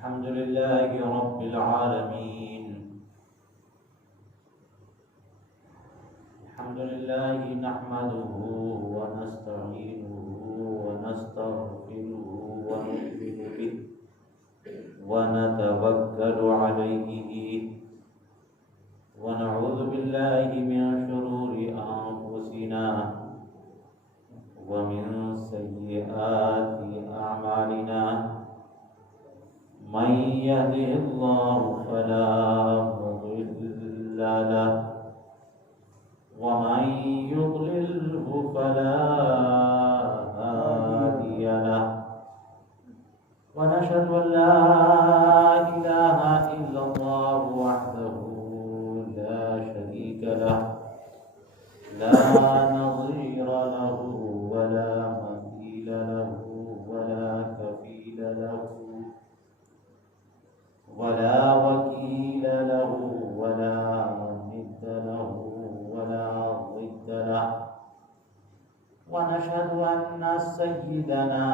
अल्हम्दुलिल्लाहि रब्बिल आलमीन अल्हम्दुलिल्लाहि नहमदुहु व नस्तईनुहु व नस्तगफिरुहु व नु'मिनु बिहि व नतवक्कलु अलैहि व नऊज़ु बिल्लाहि मिन शुरूरि अंफुसिना व मिन सय्यिआति अअमालिना मन यहदिहिल्लाहु फला मुदिल्ल लहु व मन युद्लिल्हु फला हादिय लहु व नशहदु अन ला इलाहा इल्लल्लाहु वहदहु ला शरीक लहु ला नज़ीर लहु व ला मथील लहु व ला कफील लहु वला वकील लहु वला निद्द लहु वला ज़िद्द लहु व नशहदु अन्ना सय्यिदना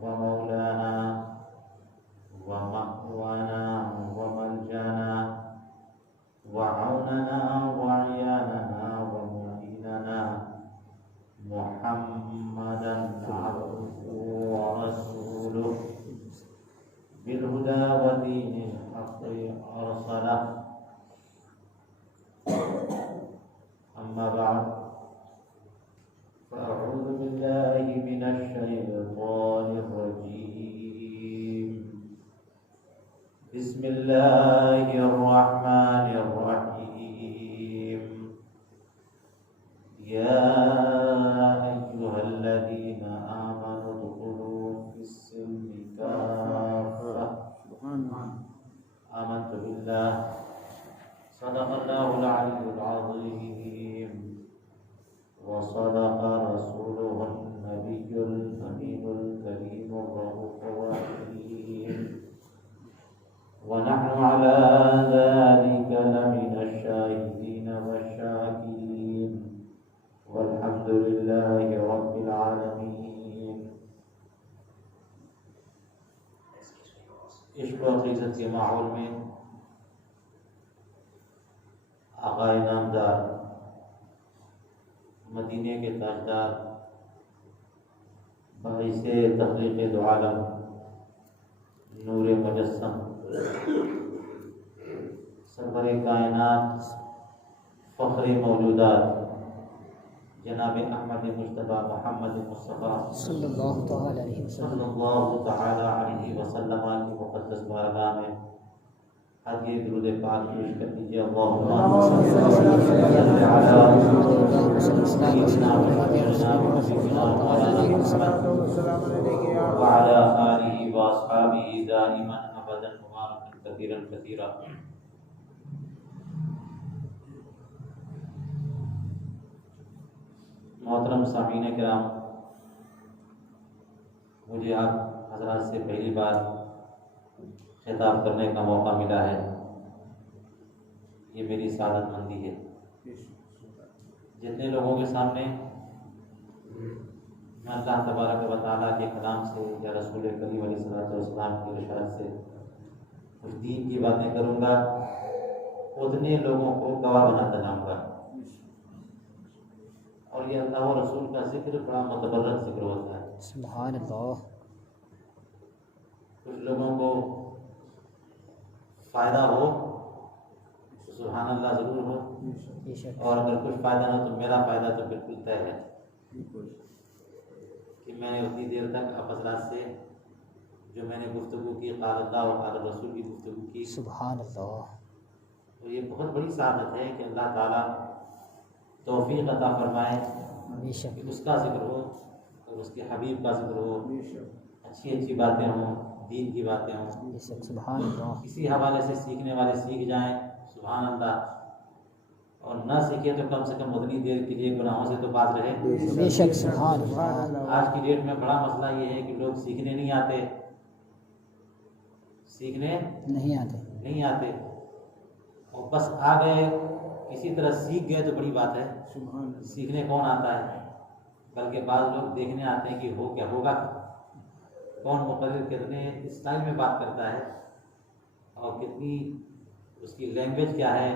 व मौलाना व मअवाना व मलजाना व औनना व अयानना व मुईनना मुहम्मदन अब्दुहु व रसूलुहु बिलहुदा व दीनिल हक़ अरसलह अम्मा बअद फ़अऊज़ु बिल्लाहि मिनश शैतानिर रजीम बिस्मिल्लाहिर रहमानिर रहीम या अय्युहल्लज़ीना आमनु उदख़ुलू फिस्सिल्मि आमन्तु बिल्लाह सदक़ल्लाहुल अलियुल अज़ीम व सदक़ रसूलुहुन नबियुल अमीनुल करीमुर रऊफ़ुर रहीम व नहनु अला ज़ालिका लमिनश शाहिदीन वश्शाकिरीन वल्हम्दुलिल्लाहि रब्बिल आलमीन। इश्क़ और इज़्ज़त के माहौल में आग़ाए नामदार मदीने के ताजदार बाइसे तख़लीक़े दो आलम नूरे मुजस्सम सरवरे कायनात फ़ख्रे मौजूदात जनाब अहमद मुज्तबा मोहम्मद मुस्तफ़ा सल्लल्लाहु तआला अलैहि वसल्लम की मुक़द्दस बारगाह में हाज़िर दुरूद पाक पेश कर दीजिए। अल्लाहुम्मा सल्लि अला सय्यिदिना व अला आलिहि व अस्हाबिहि दाइमन अबदन मुबारकन कसीरन कसीरा। मोहतरम सामीन किराम, मुझे आप हज़रात से पहली बार खिताब करने का मौका मिला है, ये मेरी सादतमंदी है। जितने लोगों के सामने मैं अल्लाह तबारक व तआला के कलाम से या रसूल करीम अलैहिस्सलातु वस्सलाम की इरशाद से कुछ दीन की बातें करूँगा, उतने लोगों को गवाह बनाता जाऊँगा। और ये अल्लाह और रसूल का जिक्र बड़ा मुतबर्रक जिक्र होता है। सुभान अल्लाह। कुछ लोगों को फ़ायदा हो तो सुभान अल्लाह ज़रूर हो, और अगर कुछ फ़ायदा ना तो मेरा फ़ायदा तो बिल्कुल तय है कि मैंने उतनी देर तक आप हज़रात से जो मैंने गुफ्तगू की क़ाल अल्लाह और क़ाल रसूल की गुफ्तगू की, सुभान अल्लाह। तो ये बहुत बड़ी सादत है कि अल्लाह ताला तौफ़ीक़ अता फरमाए कि उसका ज़िक्र हो और उसके हबीब का ज़िक्र हो, अच्छी अच्छी बातें हों, दीन की बातें हों, सुभान अल्लाह। इसी हवाले से सीखने वाले सीख जाएं, सुभान अल्लाह, और ना सीखे तो कम से कम उतनी देर के लिए गुनाहों से तो बात रहे। बेशक सुभान अल्लाह। आज की डेट में बड़ा मसला ये है कि लोग सीखने नहीं आते, सीखने नहीं आते और बस आ गए, किसी तरह सीख गए तो बड़ी बात है। सीखने कौन आता है? बल्कि बाद लोग देखने आते हैं कि हो क्या होगा, कौन मुक़र्रिर कितने स्टाइल में बात करता है और कितनी उसकी लैंग्वेज क्या है,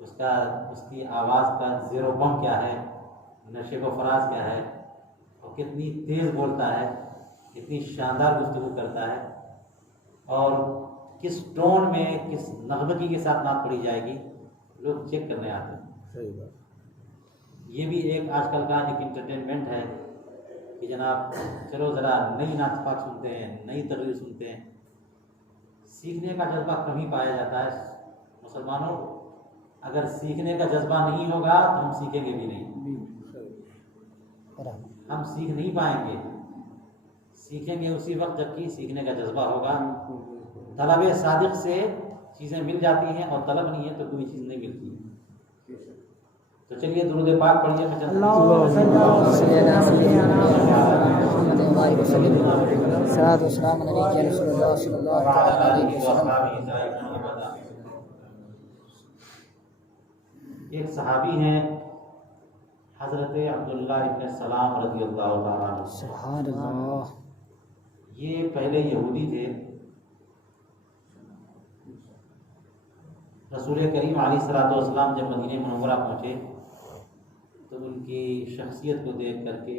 उसकी आवाज़ का ज़ेरो बम क्या है, नशे व फराज क्या है, और कितनी तेज़ बोलता है, कितनी शानदार गुफ्तगू करता है, और किस टोन में किस नगमगी के साथ नात पढ़ी जाएगी, लोग चेक करने आते हैं। सही बात। ये भी एक आजकल का एक इंटरटेनमेंट है कि जनाब चलो ज़रा नई नात पाक सुनते हैं, नई तकरीर सुनते हैं। सीखने का जज्बा कम ही पाया जाता है। मुसलमानों, अगर सीखने का जज्बा नहीं होगा तो हम सीखेंगे भी नहीं, हम सीख नहीं पाएंगे। सीखेंगे उसी वक्त जबकि सीखने का जज्बा होगा। तलब सादिक से चीज़ें मिल जाती हैं और तलब नहीं है तो कोई चीज़ नहीं मिलती। तो चलिए दुरूद पाक पढ़िए। एक सहाबी हैं हज़रत अब्दुल्ला इब्न सलाम रज़ियल्लाहु ताला अन्हु। सुभान अल्लाह। ये पहले यहूदी थे। रसूल करीम अलैहिस्सलाम जब मदीने मुनव्वरा पहुँचे तो उनकी शख्सियत को देख करके,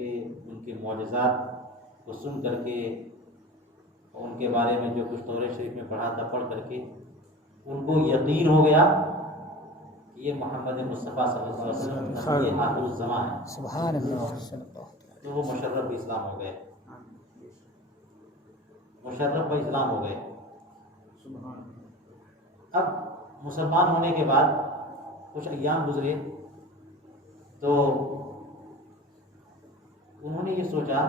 उनके मौजज़ात को सुन करके, और उनके बारे में जो कुछ तौरात शरीफ में पढ़ा था पढ़ करके उनको यकीन हो गया कि ये मोहम्मद मुस्तफ़ा सल्लल्लाहु अलैहि वसल्लम ये आखिरुज़ ज़मां है। सुभान अल्लाह। तो वो मुशर्रफ इस्लाम हो गए, मुशर्रफ इस्लाम हो गए। अब मुसलमान होने के बाद कुछ अय्याम गुजरे तो उन्होंने ये सोचा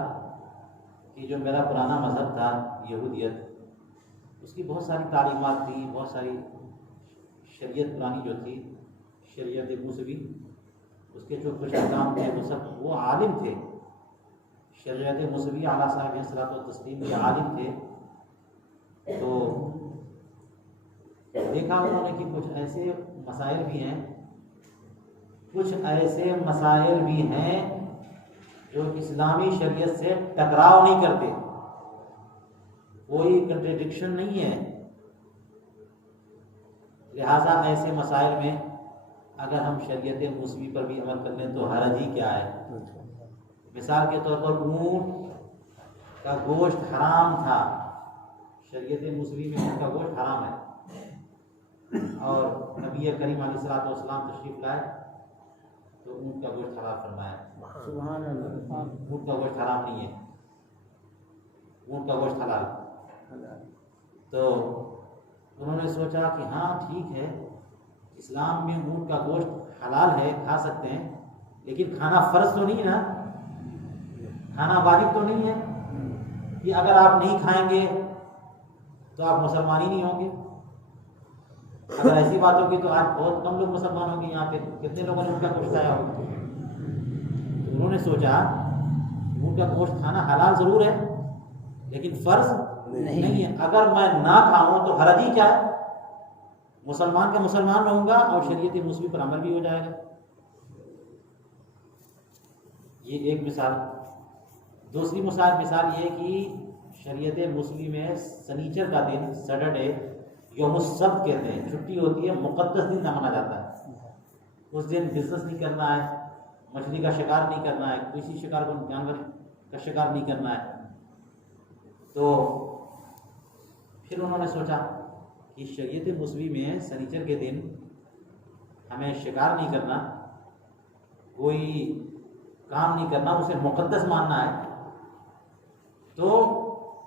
कि जो मेरा पुराना मज़हब था यहूदियत, उसकी बहुत सारी तालीमात थी, बहुत सारी शरीयत पुरानी जो थी शरीयत मूसवी, उसके जो कुछ अहकाम थे वो सब, वो आलिम थे। शरीयत मूसवी आला साहब सलात व तस्लीम के आलिम थे। तो देखा उन्होंने कि कुछ ऐसे मसाइल भी हैं, कुछ ऐसे मसाइल भी हैं जो इस्लामी शरीयत से टकराव नहीं करते, कोई कंट्रडिक्शन नहीं है। लिहाजा ऐसे मसाइल में अगर हम शरीयत मूसवी पर भी अमल कर लें तो हरज ही क्या है। मिसाल के तौर पर ऊँट का गोश्त हराम था, शरीयत मूसवी में ऊँट का गोश्त हराम है, और नबी करीम अलैहिस्सलाम तशरीफ लाए तो ऊँट का गोश्त हलाल फरमाया। सुभान अल्लाह। ऊँट का गोश्त हराम नहीं है, ऊँट का गोश्त हलाल। तो उन्होंने सोचा कि हाँ ठीक है, इस्लाम में ऊँट का गोश्त हलाल है, खा सकते हैं, लेकिन खाना फ़र्ज तो नहीं है ना, खाना वाजिब तो नहीं है कि अगर आप नहीं खाएंगे तो आप मुसलमान ही नहीं होंगे। अगर ऐसी बात होगी तो आज बहुत कम लोग मुसलमान होंगे। यहाँ पे कितने लोगों ने ऊँट का गोश्त खाया होगा। तो उन्होंने सोचा ऊँट का गोश्त खाना हलाल ज़रूर है लेकिन फ़र्ज नहीं है। अगर मैं ना खाऊं तो हरज ही क्या है, मुसलमान का मुसलमान रहूँगा और शरीयत मूसवी पर अमल भी हो जाएगा। ये एक मिसाल। दूसरी मिसाल ये कि शरीयत मूसवी में सनीचर का दिन, सैटरडे, यौमुस्सब्त कहते हैं, छुट्टी होती है, मुक़द्दस दिन माना जाता है। उस दिन बिजनेस नहीं करना है, मछली का शिकार नहीं करना है, किसी शिकार को, जानवर का शिकार नहीं करना है। तो फिर उन्होंने सोचा कि शरीयत मूसवी में सनीचर के दिन हमें शिकार नहीं करना, कोई काम नहीं करना, उसे मुक़द्दस मानना है। तो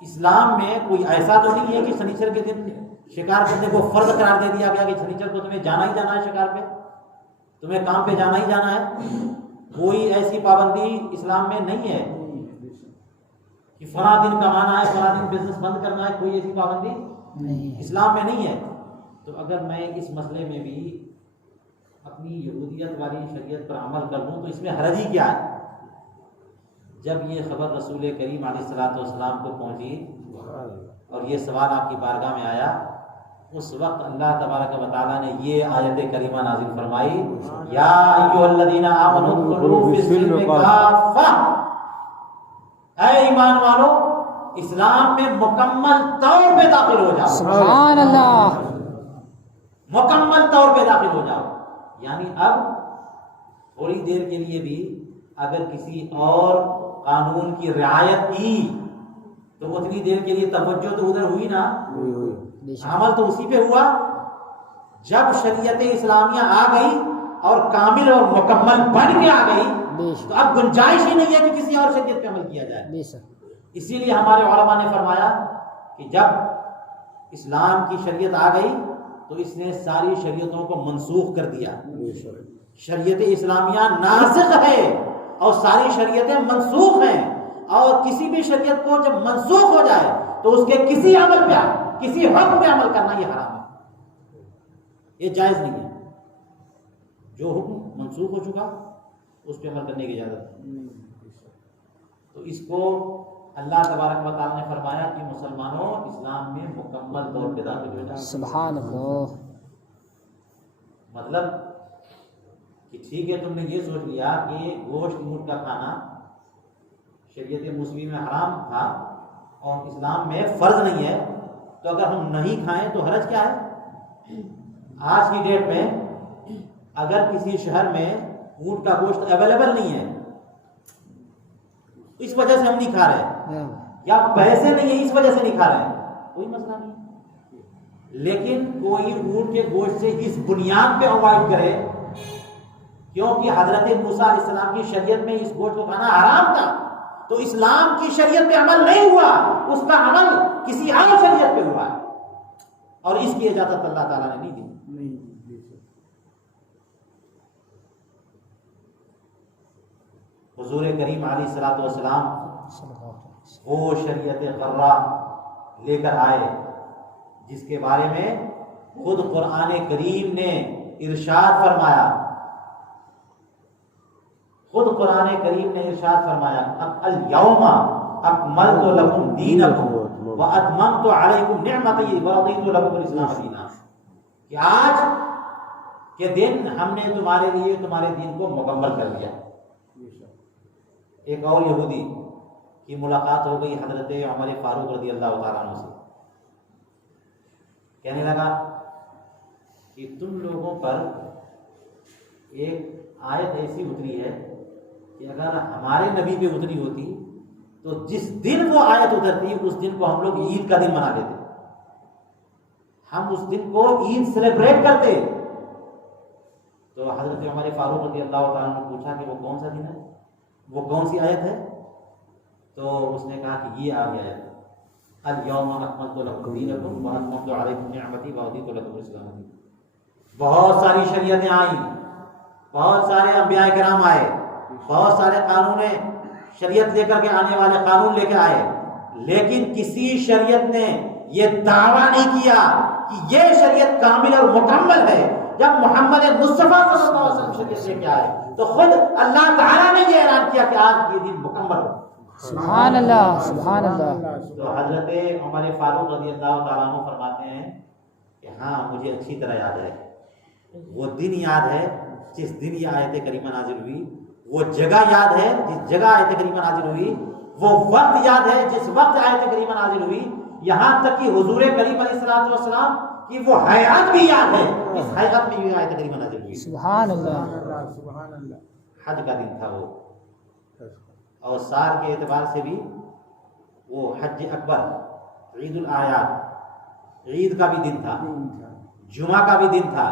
इस्लाम में कोई ऐसा तो नहीं है कि शनीचर के दिन शिकार करने को फर्ज करार दे दिया गया कि शनीचर को तुम्हें जाना ही जाना है, शिकार पे तुम्हें काम पे जाना ही जाना है। कोई ऐसी पाबंदी इस्लाम में नहीं है कि फला दिन कमाना है, फला दिन बिजनेस बंद करना है, कोई ऐसी पाबंदी इस्लाम में नहीं है। तो अगर मैं इस मसले में भी अपनी यहूदियत वाली शरीयत पर अमल कर लूँ तो इसमें हरज ही क्या है। जब ये खबर रसूल करीम अलैहिस्सलाम को पहुँची और ये सवाल आपकी बारगाह में आया उस वक्त अल्लाह तबारक व तआला ने ये आयत करीमा नाजिल फरमाई, या अय्युहल्लज़ीना आमनू उदखुलू फिस्सिल्मि काफ़ा, ऐ ईमान वालो इस्लाम में मुकम्मल तौर पे दाखिल हो जाओ। सुभान अल्लाह। मुकम्मल तौर पे दाखिल हो जाओ। यानी अब थोड़ी देर के लिए भी अगर किसी और कानून की रियायत की तो उतनी देर के लिए तवज्जो तो उधर हुई ना, अमल तो उसी पे हुआ। जब शरीयत इस्लामिया आ गई और कामिल और मुकम्मल बन के आ गई तो अब गुंजाइश ही नहीं है कि किसी और शरीयत पे अमल किया जाए। इसीलिए हमारे उलमा ने फरमाया कि जब इस्लाम की शरीयत आ गई तो इसने सारी शरीयतों को मनसूख कर दिया। शरीयत इस्लामिया नासिख है और सारी शरीयतें मनसूख हैं, और किसी भी शरीयत को जब मनसूख हो जाए तो उसके किसी अमल पे, किसी हुक्म पे अमल करना ये हराम है, ये जायज़ नहीं है। जो हुक्म मनसूख हो चुका उस पे अमल करने की इजाज़त नहीं। तो इसको अल्लाह तबारक व तआला ने फरमाया कि मुसलमानों इस्लाम में मुकम्मल तौर पे दाखिल हो जाओ। सुभान अल्लाह। मतलब कि ठीक है, तुमने ये सोच लिया कि गोश्त ऊँट का खाना शरीयत मुस्लिम में हराम था और इस्लाम में फ़र्ज नहीं है, तो अगर हम नहीं खाएं तो हरज क्या है। आज की डेट में अगर किसी शहर में ऊँट का गोश्त अवेलेबल नहीं है इस वजह से हम नहीं खा रहे, या पैसे नहीं है इस वजह से नहीं खा रहे हैं, कोई मसला नहीं। लेकिन कोई ऊँट के गोश्त से इस बुनियाद पे अवॉइड करे क्योंकि हजरत मूसा अलैहिस्सलाम की शरीयत में इस गोश्त को खाना हराम था, तो इस्लाम की शरीयत पे अमल नहीं हुआ, उसका अमल किसी और शरीयत पे हुआ और इसकी इजाजत अल्लाह ताला ने नहीं दी। हुजूर करीम अलैहिस्सलातु वस्सलाम वो शरीयत कर्रा लेकर आए जिसके बारे में खुद कुरान करीम ने इरशाद फरमाया। खुद कुरान करीम ने इरशाद फरमाया, अल यौमा अकमलतु लकुम दीनकुम व अतममतु अलैकुम निअमती व रदीतु लकुम इस्लाम दीना, कि आज के दिन हमने तुम्हारे लिए तुम्हारे दीन को मुकम्मल कर दिया। एक और यहूदी की मुलाकात हो गई हजरत उमर फारूक रज़ी अल्लाह तआला अन्हु से। कहने लगा कि तुम लोगों पर एक आयत ऐसी उतरी है कि अगर हमारे नबी पे उतरी होती तो जिस दिन वो आयत उतरती उस दिन को हम लोग ईद का दिन मना लेते, हम उस दिन को ईद सेलिब्रेट करते। तो हजरत उमर फारूक रज़ी अल्लाह तआला ने पूछा कि वो कौन सा दिन है, वो कौन सी आयत है? तो उसने कहा कि ये आ गया है, अल यौमा अकमलतु लकुम दीनकुम व अतममतु अलैकुम निअमती व रदीतु लकुम इस्लाम दीना। बहुत सारी शरीयतें आई, बहुत सारे अंबिया किराम आए, बहुत सारे कानून शरीयत लेकर के आने वाले कानून लेकर आए, लेकिन किसी शरीयत ने ये दावा नहीं किया कि ये शरीयत कामिल और मुकम्मल है। जब मोहम्मद मुस्तफा सल्लल्लाहु अलैहि वसल्लम शरीयत लेके आए तो खुद अल्लाह ताला ने ये ऐलान किया कि आज ये दिन मुकम्मल हो। सुभान अल्लाह, सुभान अल्लाह। तो हजरत उमर फारूक रज़ी अल्लाह तआला अन्हु फरमाते हैं कि हाँ, मुझे अच्छी तरह याद है, वो दिन याद है जिस दिन ये आयत करीमा नाजिल हुई, वो जगह याद है जिस जगह आयत करीमा नाजिल हुई, वो वक्त याद है जिस वक्त आयत करीमा नाजिल हुई, यहाँ तक कि हुजूर करीम अलैहिस्सलातु वस्सलाम की वो हयात भी याद है, इस हयात में ये आयत करीमा नाजिल हुई। सुभान अल्लाह। हज का दिन था वो, और साल के एतबार से भी वो हज अकबर, ईदुल आयात, ईद का भी दिन था, जुमा का भी दिन था।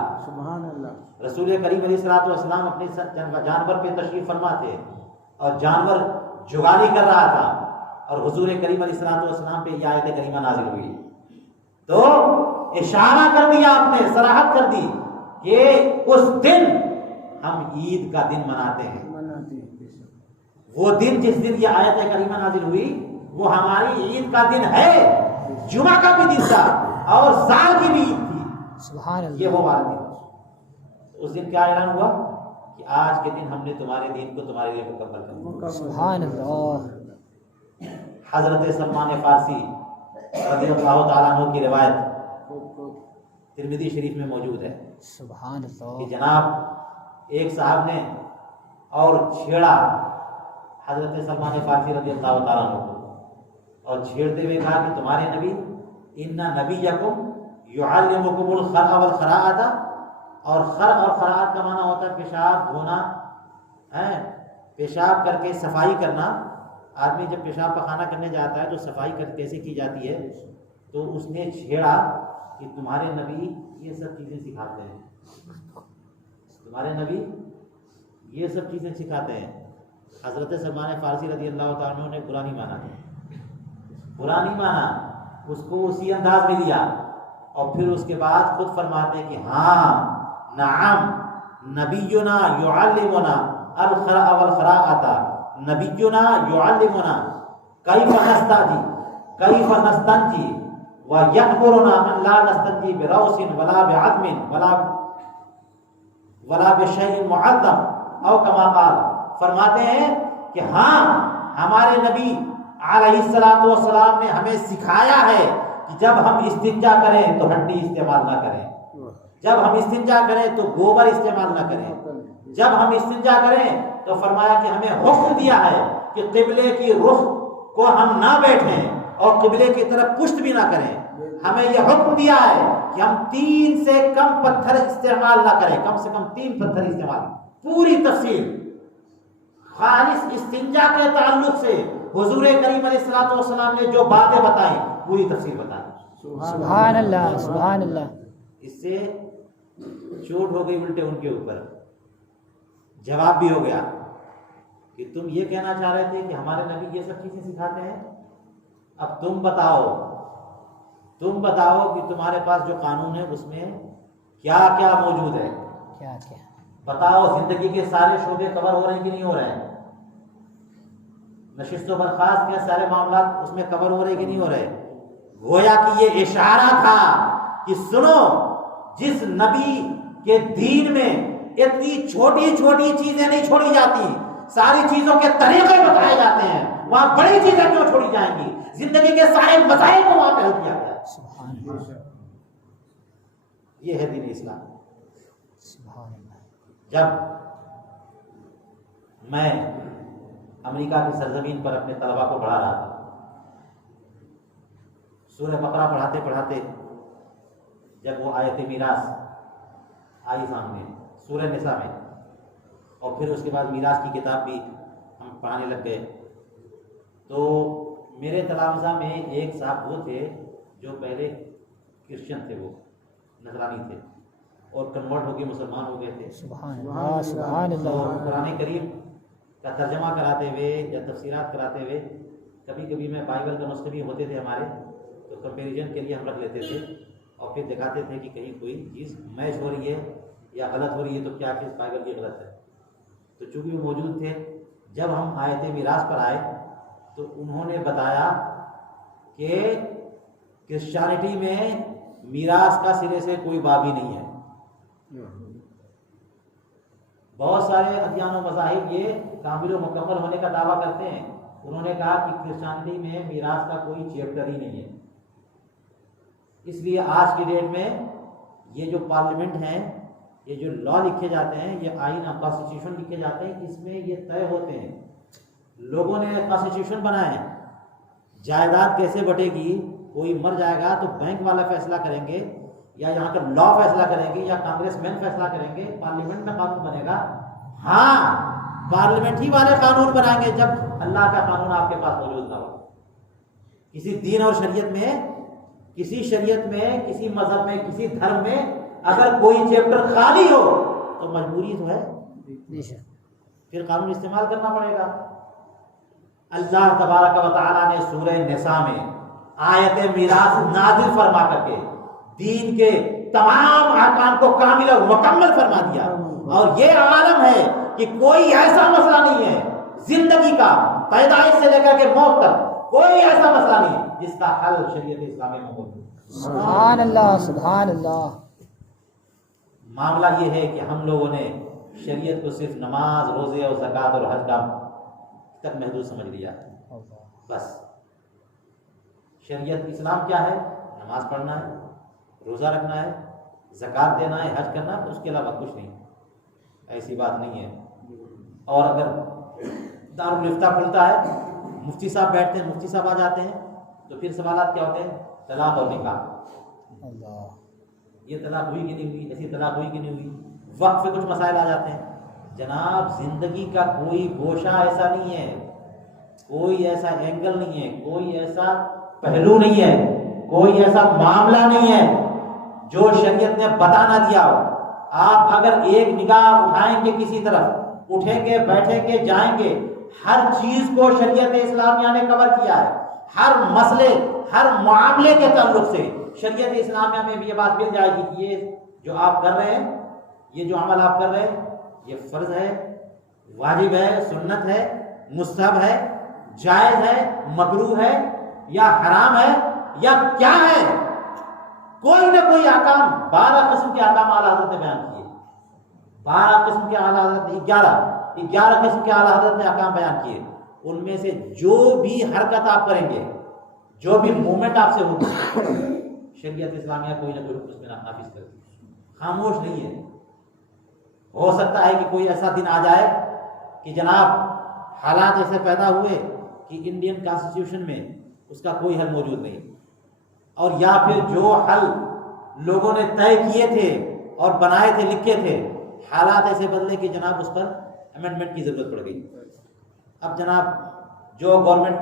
रसूल करीम अलैहिस्सलातु वस्सलाम अपने जानवर पे तशरीफ फरमा थे और जानवर जुगाली कर रहा था और हुजूर करीम अलैहिस्सलातु वस्सलाम पे यह आयत करीमा नाजिल हुई। तो इशारा कर दिया, आपने सराहत कर दी कि उस दिन हम ईद का दिन मनाते हैं। वो दिन जिस दिन ये आयत करीमा नाजिल हुई वो हमारी ईद का दिन है, जुमा का भी दिन था और साल की भी ईद थी। सुभान अल्लाह। ये वो हमारा दिन। उस दिन क्या ऐलान हुआ कि आज के दिन हमने तुम्हारे दिन को तुम्हारे लिए मुकम्मल कर दिया। सुभान अल्लाह। हजरत सलमान फारसी रज़ियल्लाहु ताला अन्हु की रिवायत तिरमिज़ी शरीफ में मौजूद है सुभान कि अल्लाह। जनाब एक साहब ने और छेड़ा हज़रत सलमान फारसी रज़ी अल्लाह तआला अन्हु को, और छेड़ते हुए कहा कि तुम्हारे नबी इन्ना नबिय्यकुम युअल्लिमुकुमुल खरअ वल खराअता, और खर और खराअत का माना होता है पेशाब धोना है, पेशाब करके सफाई करना। आदमी जब पेशाब पखाना करने जाता है तो सफाई कैसे की जाती है, तो उसने छेड़ा कि तुम्हारे नबी ये सब चीज़ें सिखाते हैं, तुम्हारे नबी ये सब चीज़ें सिखाते हैं। हज़रत सलमान फारसी रज़ी अल्लाह तआला अन्हु ने बुरा नहीं माना, बुरा नहीं माना, उसको उसी अंदाज में लिया, और फिर उसके बाद खुद फरमाते हैं कि हाँ नाम नबियुना युअल्लिमुना अल खरा वल खराअता, नबियुना युअल्लिमुना कैफ नस्ताजी कैफ नस्तंजी व यअमुरुना अन ला नस्तंजी बिरौसिन वला बिअज़मिन वला बिशैइन मुअज़्ज़म औ कमा क़ाल। फरमाते हैं कि हाँ हमारे नबी अलैहिस्सलातु वस्सलाम ने हमें सिखाया है कि जब हम इस्तिंजा करें तो हड्डी इस्तेमाल ना करें, जब हम इस्तिंजा करें तो गोबर इस्तेमाल ना करें, जब हम इस्तिंजा करें तो फरमाया कि हमें हुक्म दिया है कि किबले की रुख को हम ना बैठें और किबले की तरफ पुष्ट भी ना करें। हमें यह हुक्म दिया है कि हम 3 से कम पत्थर इस्तेमाल ना करें, कम से कम 3 पत्थर इस्तेमाल। पूरी तफसील खालिस इस्तिंजा के ताल्लुक से हुजूर करीम अलैहिस्सलातु वस्सलाम ने जो बातें बताई पूरी तफसील बताई। सुभान अल्लाह, सुभान अल्लाह। इससे चोट हो गई उल्टे उनके ऊपर, जवाब भी हो गया कि तुम ये कहना चाह रहे थे कि हमारे नबी ये सब चीजें सिखाते हैं, अब तुम बताओ कि तुम्हारे पास जो कानून है उसमें क्या क्या मौजूद है, क्या क्या बताओ। जिंदगी के सारे शोबे कवर हो रहे हैं कि नहीं हो रहे हैं, नशिस्त व बर्खास्त के सारे मामला उसमें कवर हो रहे कि नहीं हो रहे। गोया कि ये इशारा था कि सुनो, जिस नबी के दीन में इतनी छोटी छोटी चीजें नहीं छोड़ी जाती, सारी चीजों के तरीके बताए जाते हैं, वहां बड़ी चीजें क्यों छोड़ी जाएंगी। जिंदगी के सारे मसाइल को वहां पे हल किया गया। सुभान अल्लाह, ये है दीन इस्लाम। सुभान अल्लाह। जब मैं अमेरिका की सरजमीन पर अपने तलबा को पढ़ा रहा था, सूरह बकरा पढ़ाते पढ़ाते जब वो आयत मीरास आई सामने सूरह निसा में, और फिर उसके बाद मीरास की किताब भी हम पढ़ाने लग गए, तो मेरे तलामज़ा में एक साहब वो थे जो पहले क्रिश्चियन थे, वो नसरानी थे और कन्वर्ट होकर मुसलमान हो गए थे। सुभान अल्लाह, सुभान तो अल्लाह। कुरान करीम का तर्जमा कराते हुए या तफसीरात कराते हुए, कभी कभी मैं बाइबल का नुस्खे भी होते थे हमारे, तो कंपैरिजन के लिए हम रख लेते थे और फिर दिखाते थे कि कहीं कोई चीज़ मैच हो रही है या गलत हो रही है तो क्या चीज़ बाइबल की गलत है। तो चूँकि वो मौजूद थे, जब हम आयत मीरास पर आए तो उन्होंने बताया कि क्रिश्चियनिटी में मीरास का सिरे से कोई बाब ही नहीं है। बहुत सारे अध्ययन और मज़ाहिब ये कामिल मुकम्मल होने का दावा करते हैं, उन्होंने कहा कि क्रिश्चियनिटी में मीरास का कोई चैप्टर ही नहीं है। इसलिए आज की डेट में ये जो पार्लियामेंट है, ये जो लॉ लिखे जाते हैं, ये आइन कॉन्स्टिट्यूशन लिखे जाते हैं, इसमें ये तय होते हैं, लोगों ने कॉन्स्टिट्यूशन बनाए, जायदाद कैसे बटेगी, कोई मर जाएगा तो बैंक वाला फैसला करेंगे या यहाँ का लॉ फैसला करेंगे या कांग्रेसमैन फैसला करेंगे, पार्लियामेंट में कानून बनेगा। हाँ, पार्लियामेंट ही वाले कानून बनाएंगे जब अल्लाह का कानून आपके पास मौजूद ना हो। किसी दीन और शरीयत में, किसी शरीयत में, किसी मजहब में, किसी धर्म में अगर कोई चैप्टर खाली हो तो मजबूरी तो है, फिर कानून इस्तेमाल करना पड़ेगा। अल्लाह तबारक व तआला ने सूरह निसा में आयत मीरास नाजिल फरमा करके दीन के तमाम अहकाम को कामिल और मुकम्मल फरमा दिया। और ये आलम है कि कोई ऐसा मसला नहीं है जिंदगी का, पैदाइश से लेकर के मौत तक कोई ऐसा मसला नहीं है जिसका हल शरीयत इस्लामी में मौजूद है। सुभान अल्लाह, सुभान अल्लाह। मामला ये है कि हम लोगों ने शरीयत को सिर्फ नमाज, रोजे और ज़कात और हज का तक महदूद समझ लिया है। बस शरीयत इस्लाम क्या है? नमाज पढ़ना है, रोज़ा रखना है, ज़कात देना है, हज करना, तो उसके अलावा कुछ नहीं, ऐसी बात नहीं है। और अगर दारुल इफ्ता खुलता है, मुफ्ती साहब बैठते हैं, मुफ्ती साहब आ जाते हैं, तो फिर सवालात क्या होते हैं? तलाक और निकाह, ये तलाक हुई कि नहीं हुई, ऐसी तलाक हुई कि नहीं हुई, वक्त पे कुछ मसाइल आ जाते हैं। जनाब जिंदगी का कोई गोशा ऐसा नहीं है, कोई ऐसा एंगल नहीं है, कोई ऐसा पहलू नहीं है, कोई ऐसा मामला नहीं है जो शरीयत ने बता ना दिया हो। आप अगर एक निगाह उठाएंगे किसी तरफ, उठेंगे, बैठेंगे, जाएंगे, हर चीज को शरीयत इस्लामिया ने कवर किया है। हर मसले, हर मामले के ताल्लुक से शरीयत इस्लामिया में भी ये बात मिल जाएगी कि ये जो आप कर रहे हैं, ये जो अमल आप कर रहे हैं, ये फर्ज है, वाजिब है, सुन्नत है, मुस्तहब है, जायज है, मकरूह है या हराम है या क्या है। कोई ना कोई अहकाम, 12 किस्म के अहकाम आला हज़रत ने बयान किए, 12 किस्म के आला हज़रत ने 11 किस्म के आला हज़रत ने अहकाम बयान किए। उनमें से जो भी हरकत आप करेंगे, जो भी मूवमेंट आपसे होगी, शरीयत इस्लामिया कोई ना कोई उसमें नाफिज करती है, खामोश नहीं है। हो सकता है कि कोई ऐसा दिन आ जाए कि जनाब हालात ऐसे पैदा हुए कि इंडियन कॉन्स्टिट्यूशन में उसका कोई हल मौजूद नहीं, और या फिर जो हल लोगों ने तय किए थे और बनाए थे, लिखे थे, हालात ऐसे बदले कि जनाब उस पर अमेंडमेंट की ज़रूरत पड़ गई। अब जनाब जो गवर्नमेंट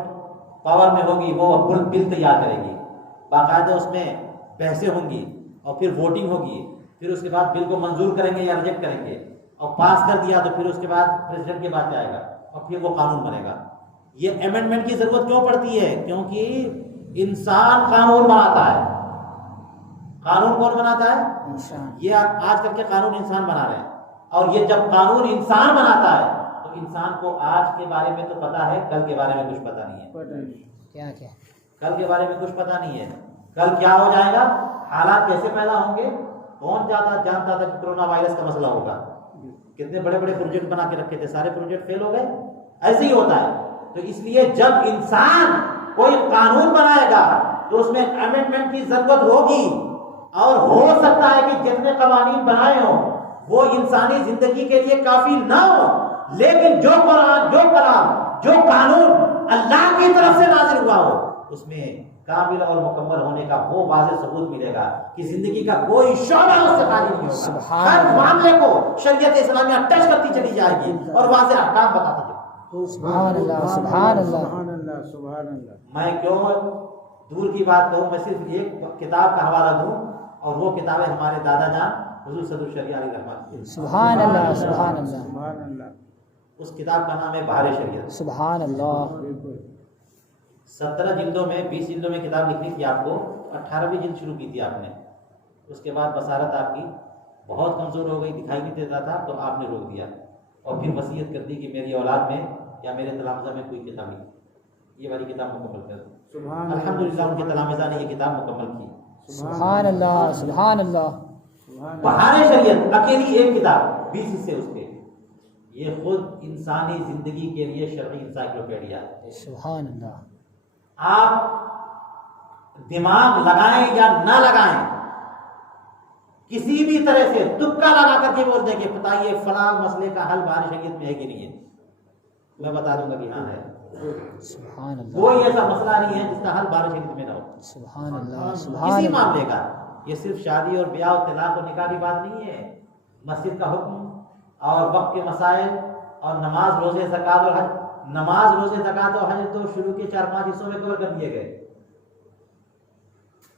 पावर में होगी वो बिल तैयार करेगी, बाकायदा उसमें बहसें होंगी और फिर वोटिंग होगी, फिर उसके बाद बिल को मंजूर करेंगे या रिजेक्ट करेंगे, और पास कर दिया तो फिर उसके बाद प्रेसिडेंट के पास जाएगा और फिर वो कानून बनेगा। ये अमेंडमेंट की जरूरत क्यों पड़ती है? क्योंकि इंसान कानून बनाता है। कानून कौन बनाता है? इंसान। ये आजकल के कानून इंसान बना रहे हैं, और ये जब कानून इंसान बनाता है तो इंसान को आज के बारे में तो पता है, कल के बारे में कुछ पता नहीं है। क्या क्या? कल के बारे में कुछ पता नहीं है, कल क्या हो जाएगा, हालात कैसे पैदा होंगे, कौन जानता था कि कोरोना वायरस का मसला होगा। कितने बड़े बड़े प्रोजेक्ट बना के रखे थे, सारे प्रोजेक्ट फेल हो गए। ऐसे ही होता है। तो इसलिए जब इंसान कोई कानून बनाएगा तो उसमें अमेंडमेंट की जरूरत होगी, और हो सकता है कि जितने कवानीन बनाए हो वो इंसानी जिंदगी के लिए काफी ना हो, लेकिन जो कुरान, जो कलाम, जो कानून अल्लाह की तरफ से नाजिल हुआ हो, उसमें कामिल और मुकम्मल होने का वो वाज़ेह सबूत मिलेगा कि जिंदगी का कोई शौबा उससे खाली नहीं होगा। हर मामले को शरीयत इस्लामिया टच करती चली जाएगी और वाज़ेह अहकाम बताती चली। सुभान अल्लाह, सुभान अल्लाह, सुभान अल्लाह। मैं क्यों दूर की बात कहूँ, मैं सिर्फ एक किताब का हवाला दूँ, और वो किताब है हमारे दादा जान हुजूर सदर शरिया अलैहि रहमत। सुभान अल्लाह, सुभान अल्लाह, सुभान अल्लाह। उस किताब का नाम है बहार शरीयत। सुभान अल्लाह। 17 जिल्दों में, 20 जिल्दों में किताब लिखनी थी आपको, 18वीं जिल्द शुरू की थी आपने। उसके बाद बसारत आपकी बहुत कमज़ोर हो गई, दिखाई नहीं देता था, तो आपने रोक दिया और फिर वसीयत कर दी कि मेरी औलाद में या मेरे तलामज़ा में कोई किताब लिखी, ये वाली किताब मुकम्मल कर दी। अल्हम्दुलिल्लाह उनके तलामज़ा ने ये किताब मुकम्मल की। सुभान अल्लाह, सुभान अल्लाह। बहार शरीयत अकेली एक किताब, 20 हिस्से उसके, ये खुद इंसानी जिंदगी के लिए शरई इंसाइक्लोपीडिया है। सुभान अल्लाह। आप दिमाग लगाएं या ना लगाएं, किसी भी तरह से तुक्का लगा करके बोल देंगे बताइए फलां मसले का हल बहार शरीयत में है कि नहीं है, मैं बता दूंगा कि हाँ है। सुभान अल्लाह। कोई ऐसा मसला नहीं है जिसका हल बहार शरीयत में ना हो, सुभान अल्लाह, सुभान किसी अल्लाह। मामले का। ये सिर्फ शादी और ब्याह और तलाक और निकाह की बात नहीं है, मस्जिद का हुक्म और वक्त के मसाइल और नमाज, रोजे, ज़कात और हज। नमाज, रोजे, ज़कात और हज तो शुरू के 4-5 हिस्सों में कवर कर दिए गए।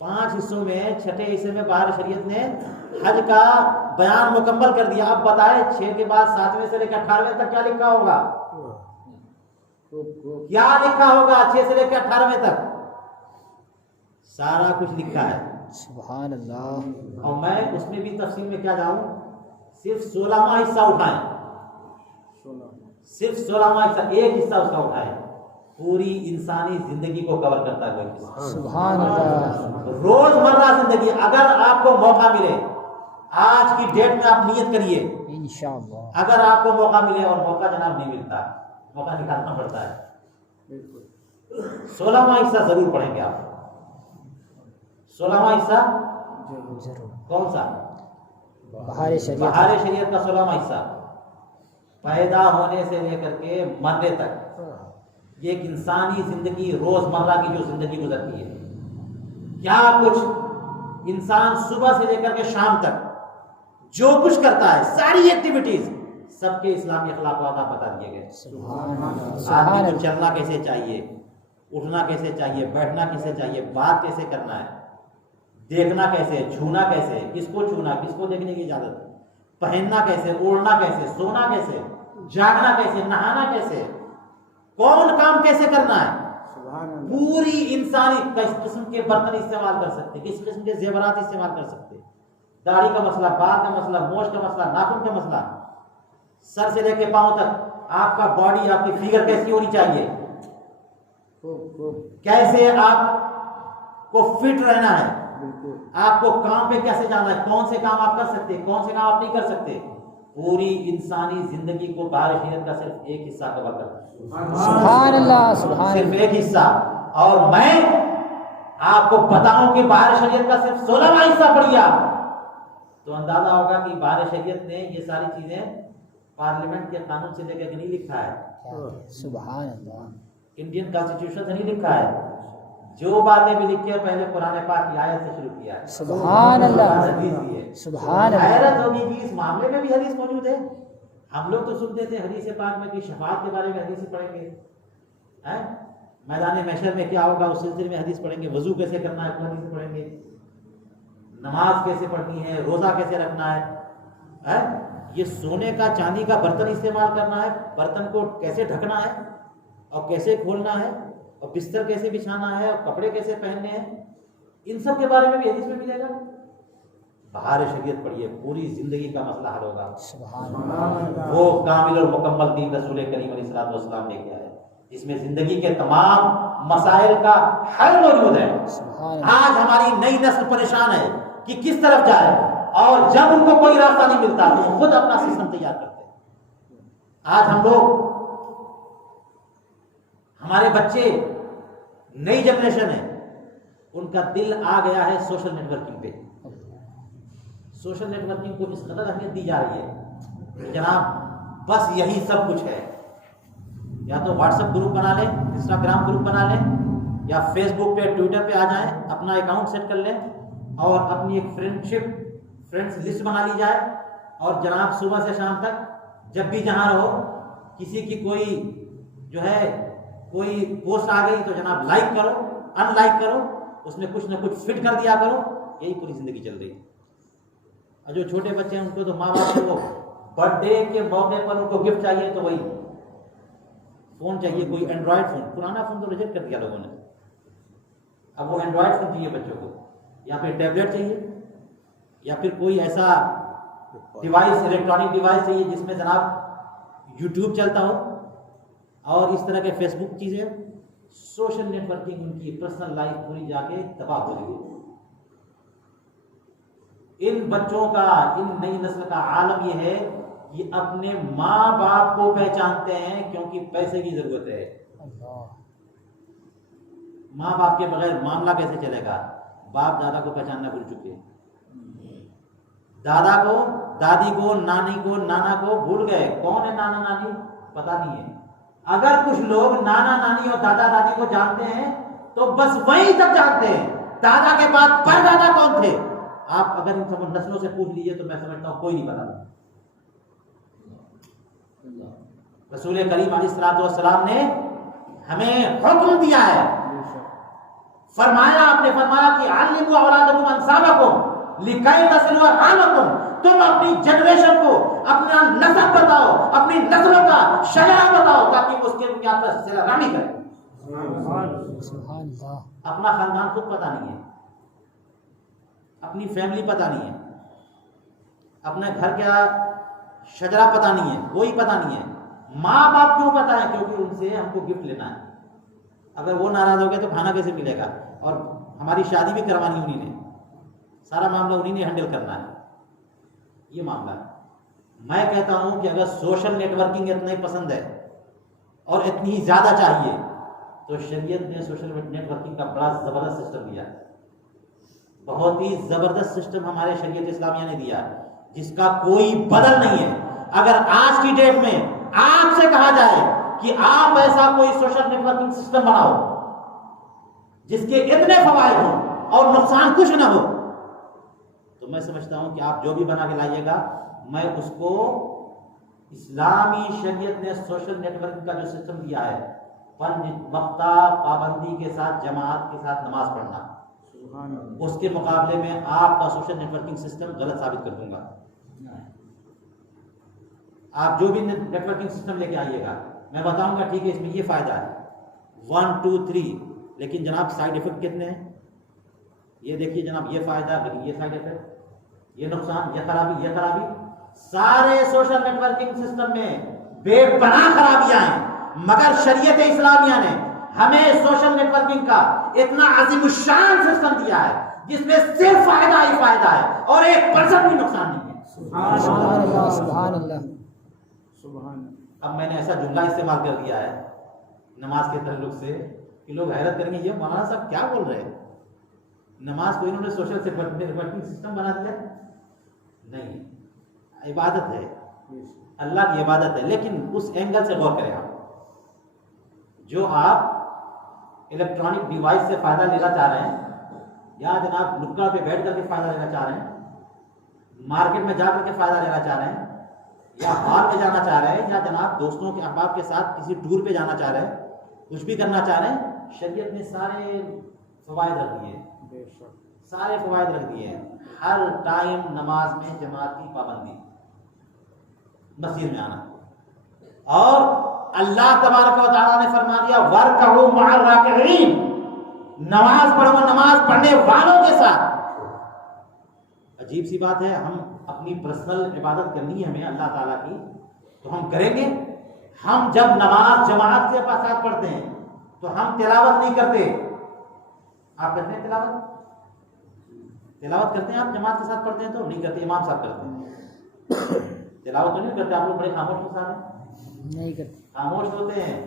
5 हिस्सों में छठे हिस्से में बहार शरीयत ने हज का बयान मुकम्मल कर दिया। अब बताए 6 के बाद 7वें से लेकर 18वें तक क्या लिखा होगा? क्या लिखा होगा? 6 से लेकर 18वें तक सारा कुछ लिखा है। सुभान अल्लाह। और मैं उसमें भी तफसील में क्या जाऊं, सिर्फ 16वां हिस्सा उठाएं, सिर्फ 16वां हिस्सा, एक हिस्सा उसका उठाएं, पूरी इंसानी जिंदगी को कवर करता है। सुभान अल्लाह। रोजमर्रा जिंदगी, अगर आपको मौका मिले, आज की डेट में आप नियत करिए, इंशाअल्लाह। अगर आपको मौका मिले, और मौका जनाब नहीं मिलता, मौका निकालना पड़ता है, 16वां हिस्सा जरूर पढ़ेंगे आप। 16वां हिस्सा जरूर। कौन सा? बहार शरीयत बहार शरीयत का 16वां हिस्सा पैदा होने से लेकर के मरने तक ये एक इंसानी जिंदगी रोजमर्रा की जो जिंदगी गुजरती है, क्या कुछ इंसान सुबह से लेकर के शाम तक जो कुछ करता है, सारी एक्टिविटीज सबके इस्लामी अखलाक वादा बता दिए गए। आदमी को चलना कैसे चाहिए, उठना कैसे चाहिए, बैठना कैसे चाहिए, बात कैसे करना है, देखना कैसे, छूना कैसे, किसको छूना, किसको देखने की इजाजत, पहनना कैसे, ओढ़ना कैसे, सोना कैसे, जागना कैसे, नहाना कैसे, कौन काम कैसे करना है, पूरी इंसानी किस किस्म के बर्तन इस्तेमाल कर सकते, किस किस्म के जेवरात इस्तेमाल कर सकते, दाढ़ी का मसला, बाल का मसला, मोछ का मसला, नाखून का मसला, सर से लेके पांव तक आपका बॉडी, आपकी फिगर कैसी होनी चाहिए, कैसे आपको फिट रहना है, आपको काम पे कैसे जाना है, कौन से काम आप कर सकते, कौन से काम आप नहीं कर सकते, पूरी इंसानी जिंदगी को बहार शरीयत का सिर्फ एक हिस्सा कवर करता है। सुभान अल्लाह, सुभान सिर्फ एक हिस्सा। और मैं आपको बताऊं कि बहार शरीयत का सिर्फ 16वां हिस्सा पड़ गया तो अंदाजा होगा कि बहार शरीयत ने ये सारी चीजें पार्लियामेंट के कानून से लेकर नहीं लिखा है, सुभान अल्लाह, इंडियन कॉन्स्टिट्यूशन से नहीं लिखा है। जो बातें भी लिखी है पहले कुरान पाक की आयत से शुरू किया है। सुभान अल्लाह, हदीस भी है। सुभान अल्लाह। हैरत होगी कि इस मामले में भी हदीस मौजूद है। हम लोग तो सुनते थे हदीस पाक में कि शफाअत के बारे में हदीस पढ़ेंगे, हैं मैदान महशर में क्या होगा उस सिलसिले में हदीस पढ़ेंगे, वजू कैसे करना है वो हदीस पढ़ेंगे, नमाज कैसे पढ़नी है, रोजा कैसे रखना है, ये सोने का चांदी का बर्तन इस्तेमाल करना है, बर्तन को कैसे ढकना है और कैसे खोलना है और बिस्तर कैसे बिछाना है और कपड़े कैसे पहनने हैं, इन सब के बारे में भी हदीस में मिलेगा। बहार शरीयत पढ़िए, पूरी जिंदगी का मसला हल होगा। सुभान अल्लाह। वो कामिल और मुकम्मल दीन रसूल करीम अलैहिस्सलातु वस्सलाम लेके आए, जिसमें जिंदगी के तमाम मसाइल का हल मौजूद है। आज हमारी नई नस्ल परेशान है कि किस तरफ जाए, और जब उनको कोई रास्ता नहीं मिलता तो वो खुद अपना सिस्टम तैयार करते हैं। आज हम लोग, हमारे बच्चे, नई जनरेशन है, उनका दिल आ गया है सोशल नेटवर्किंग पे। सोशल नेटवर्किंग को इस कदर अहमियत दी जा रही है जनाब, बस यही सब कुछ है। या तो व्हाट्सएप ग्रुप बना लें, इंस्टाग्राम ग्रुप बना लें, या फेसबुक पे, ट्विटर पे आ जाएं, अपना अकाउंट सेट कर लें और अपनी एक फ्रेंड्स लिस्ट बना ली जाए, और जनाब सुबह से शाम तक जब भी जहां रहो, किसी की कोई जो है कोई पोस्ट आ गई तो जनाब लाइक करो, अनलाइक करो, उसमें कुछ ना कुछ फिट कर दिया करो। यही पूरी जिंदगी चल रही है। और जो छोटे बच्चे हैं उनको तो माँ बाप को बर्थडे के मौके पर उनको गिफ्ट चाहिए तो वही फोन चाहिए, कोई एंड्रॉयड फोन। पुराना फोन तो रिजेक्ट कर दिया लोगों ने, अब वो एंड्रॉयड फोन चाहिए बच्चों को, या फिर टैबलेट चाहिए, या फिर कोई ऐसा डिवाइस, इलेक्ट्रॉनिक डिवाइस चाहिए जिसमें जनाब यूट्यूब चलता हो और इस तरह के फेसबुक चीजें। सोशल नेटवर्किंग उनकी पर्सनल लाइफ पूरी जाके तबाह हो रही है। इन बच्चों का, इन नई नस्ल का आलम यह है कि अपने माँ बाप को पहचानते हैं क्योंकि पैसे की जरूरत है। माँ बाप के बगैर मामला कैसे चलेगा? बाप दादा को पहचानना भूल चुके हैं, दादा को, दादी को, नानी को, नाना को भूल गए। कौन है नाना नानी पता नहीं है। अगर कुछ लोग नाना नानी और दादा दादी को जानते हैं तो बस वहीं तक जानते हैं, दादा के बाद परदादा कौन थे आप अगर इन सब नस्लों से पूछ लीजिए तो मैं समझता हूं कोई नहीं पता। रसूल करीम अलैहिस्सलाम ने हमें हुक्म दिया है, फरमाया, आपने फरमाया कि अल्लिमू औलादकुम अंसाबकुम लिकाई तसिलू अरहामकुम, तुम अपनी जनरेशन को अपना नस्ल बताओ, अपनी नस्लों का शजरा बताओ ताकि उसके बुनियाद पर सिलसिलारामी करें। अपना खानदान खुद पता नहीं है, अपनी फैमिली पता नहीं है, अपने घर का शजरा पता नहीं है, कोई पता नहीं है। माँ बाप क्यों पता है? क्योंकि उनसे हमको गिफ्ट लेना है। अगर वो नाराज हो गए तो खाना कैसे मिलेगा? और हमारी शादी भी करवानी उन्हीं ने, सारा मामला उन्हीं ने हैंडल करना है। ये मामला है। मैं कहता हूं कि अगर सोशल नेटवर्किंग इतना ही पसंद है और इतनी ही ज्यादा चाहिए तो शरीयत ने सोशल नेटवर्किंग का बड़ा जबरदस्त सिस्टम दिया, बहुत ही जबरदस्त सिस्टम हमारे शरीयत इस्लामिया ने दिया। जिसका कोई बदल नहीं है। अगर आज की डेट में आपसे कहा जाए कि आप ऐसा कोई सोशल नेटवर्किंग सिस्टम बनाओ जिसके इतने फवायद हों और नुकसान कुछ ना हो, तो मैं समझता हूं कि आप जो भी बना के लाइएगा, मैं उसको इस्लामी शरीयत ने सोशल नेटवर्किंग का जो सिस्टम दिया है, वक्ता पाबंदी के साथ जमात के साथ नमाज पढ़ना, उसके मुकाबले में आपका सोशल नेटवर्किंग सिस्टम गलत साबित कर दूंगा। आप जो भी नेटवर्किंग सिस्टम लेके आइएगा, मैं बताऊंगा ठीक है इसमें ये फायदा है 1 2 3, लेकिन जनाब साइड इफेक्ट कितने हैं ये देखिए जनाब, ये फायदा, ये साइड इफेक्ट, ये नुकसान, ये खराबी। सारे सोशल नेटवर्किंग सिस्टम में बेपनाह खराबियां हैं, मगर शरीयत इस्लामिया ने हमें सोशल नेटवर्किंग का इतना अजीमुशान सिस्टम दिया है जिसमें सिर्फ फायदा ही फायदा है और 1% भी नुकसान नहीं है। सुभान अल्लाह। अब मैंने ऐसा जुमला इस्तेमाल कर दिया है नमाज के ताल्लुक से कि लोग हैरत करेंगे, ये मौलाना साहब क्या बोल रहे हैं, नमाज को इन्होंने सोशल नेटवर्किंग सिस्टम बना दिया। नहीं, इबादत है, अल्लाह की इबादत है, लेकिन उस एंगल से गौर करें। आप जो आप इलेक्ट्रॉनिक डिवाइस से फायदा लेना चाह रहे हैं, या जनाब नुक्कड़ पे बैठ करके फायदा लेना चाह रहे हैं, मार्केट में जाकर के फायदा लेना चाह रहे हैं, या बाहर में जाना चाह रहे हैं, या जनाब दोस्तों के अहबाब के साथ किसी टूर पे जाना चाह रहे हैं, कुछ भी करना चाह रहे हैं, शरीयत ने सारे फवायद रख दिए, सारे फवायद रख दिए हैं। हर टाइम नमाज में जमात की पाबंदी, मस्जिद में आना, और अल्लाह तबारक व तआला ने फरमा दिया वरकऊ मअर राकिईन, नमाज पढ़ो नमाज पढ़ने वालों के साथ। अजीब सी बात है, हम अपनी पर्सनल इबादत करनी है हमें अल्लाह ताला की, तो हम करेंगे। हम जब नमाज जमात के साथ पढ़ते हैं तो हम तिलावत नहीं करते। आप करते हैं तिलावत? तिलावत करते हैं आप जमात के साथ पढ़ते हैं तो? नहीं करते, इमाम साहब करते हैं। तिलावत तो नहीं करते आप लोग, बड़े खामोश के साथ नहीं करते, खामोश होते हैं।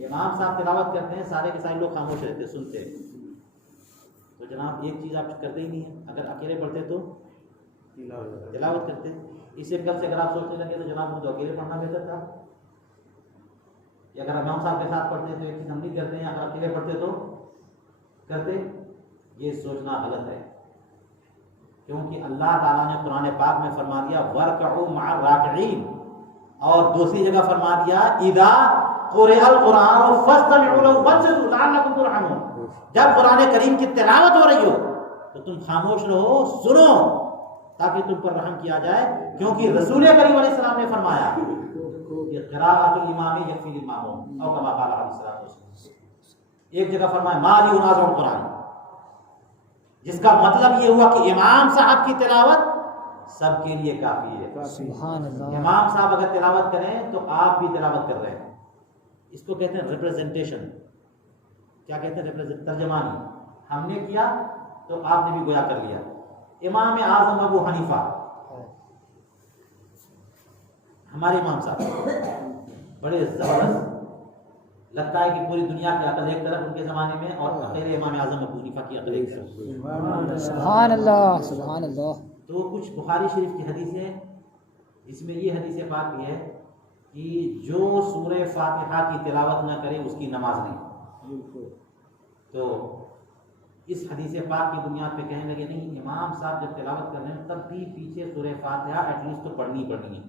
इमाम साहब तिलावत करते हैं, सारे के सारे लोग खामोश रहते हैं, सुनते हैं। तो जनाब एक चीज़ आप करते ही नहीं है, अगर अकेले पढ़ते तो तिलावत करते। इस एंगल से अगर आप सोचने लगे तो जनाब मुझे अकेले पढ़ना बेहतर था, या अगर इमाम साहब के साथ पढ़ते तो एक चीज़ हम नहीं करते हैं, अगर अकेले पढ़ते तो करते। ये सोचना गलत है, क्योंकि अल्लाह ताला ने कुरान पाक में फरमा दिया वरकऊ मअर राकिईन, और दूसरी जगह फरमा दिया इदा क़ुरिअल कुरान फस्तमिऊ लहु वंसितू लअल्लकुम तुरहमून। जब कुरान करीम की तिलावत हो रही हो तो तुम खामोश रहो, सुनो, ताकि तुम पर रहम किया जाए, क्योंकि रसूल करीम अलैहि सलाम ने फरमाया कि क़िराअतुल इमामी यकफ़िल इमामुन औ कमा क़ाल अलैहि सलाम। एक जगह फरमाया मा ली उनाज़ुल कुरान, जिसका मतलब ये हुआ कि इमाम साहब की तिलावत सबके लिए काफी है। सुभान अल्लाह। इमाम साहब अगर तिलावत करें तो आप भी तिलावत कर रहे हैं। इसको कहते हैं रिप्रेजेंटेशन। क्या कहते हैं? तर्जमानी। हमने किया तो आपने भी गोया कर लिया। इमाम आज़म अबू हनीफा, हमारे इमाम साहब बड़े जबरदस्त, लगता है कि पूरी दुनिया की अकल एक तरफ उनके ज़माने में, और अकेले इमाम आज़म अबू हनीफा की अकल एक तरफ। सुभान अल्लाह, सुभान अल्लाह। तो कुछ बुखारी शरीफ की हदीस है, इसमें ये हदीस पाक भी है कि जो सूरह फातिहा की तिलावत न करे उसकी नमाज नहीं। तो इस हदीस पाक की बुनियाद पे कहने लगे नहीं, इमाम साहब जब तिलावत कर रहे हैं तब भी पीछे सूरह फातिहा एटलीस्ट तो पढ़नी है।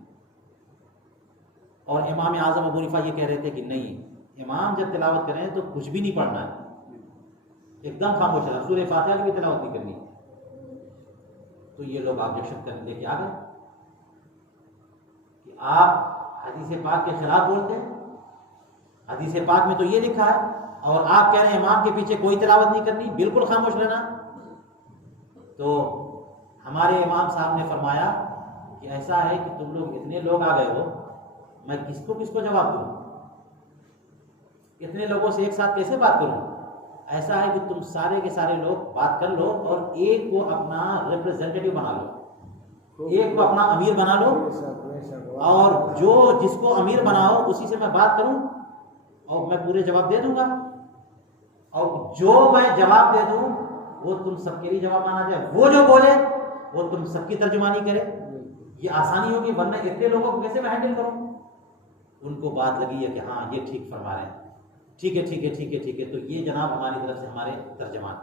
और इमाम आज़म अबू हनीफा ये कह रहे थे कि नहीं, इमाम जब तिलावत कर रहे हैं तो कुछ भी नहीं पढ़ना है, एकदम खामोश रहना, सूरह फातिहा की भी तिलावत नहीं करनी। तो ये लोग ऑब्जेक्शन करने लेके आ गए कि आप हदीस पाक के खिलाफ बोलते हैं, हदीस पाक में तो ये लिखा है, और आप कह रहे हैं इमाम के पीछे कोई तिलावत नहीं करनी, बिल्कुल खामोश रहना। तो हमारे इमाम साहब ने फरमाया कि ऐसा है कि तुम लोग इतने लोग आ गए हो, मैं किसको किसको जवाब दूं, इतने लोगों से एक साथ कैसे बात करूं। ऐसा है कि तुम सारे के सारे लोग बात कर लो और एक को अपना रिप्रेजेंटेटिव बना लो, एक को अपना अमीर बना लो, और जो जिसको अमीर बनाओ उसी से मैं बात करूं और मैं पूरे जवाब दे दूंगा, और जो मैं जवाब दे दूं वो तुम सबके लिए जवाब माना जाए, वो जो बोले वो तुम सबकी तर्जुमानी करे। ये आसानी होगी, वरना इतने लोगों को कैसे मैं हैंडल करूँ। उनको बात लगी है कि हाँ ये ठीक फरमा रहे हैं, ठीक है ठीक है ठीक है ठीक है। तो ये जनाब हमारी तरफ से हमारे तर्जमान,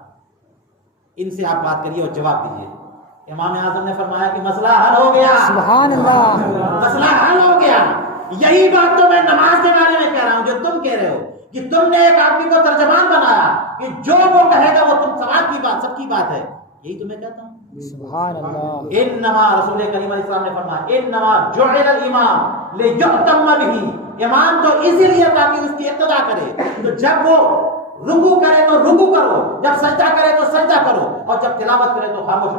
इनसे आप बात करिए और जवाब दीजिए। इमाम आज़म ने फरमाया कि मसला हल हो गया, सुभान अल्लाह, मसला हल हो गया। यही बात तो मैं नमाज के बारे में कह रहा हूँ, जो तुम कह रहे हो कि तुमने एक आदमी को तर्जमान बनाया कि जो वो कहेगा वो तुम समाज की बात, सबकी बात है। यही तो मैं कहता हूँ। सुभान अल्लाह। इन्नमा रसूल करीम अलैहिस्सलाम ने फरमाया इन्नमा जुइल इमाम लियुतम्म बिही, इमाम तो इसीलिए ताकि उसकी इक्तदा करे। तो जब वो रुकू करे तो रुकू करो, जब सजदा करे तो सजदा करो, और जब तिलावत करे तो खामोश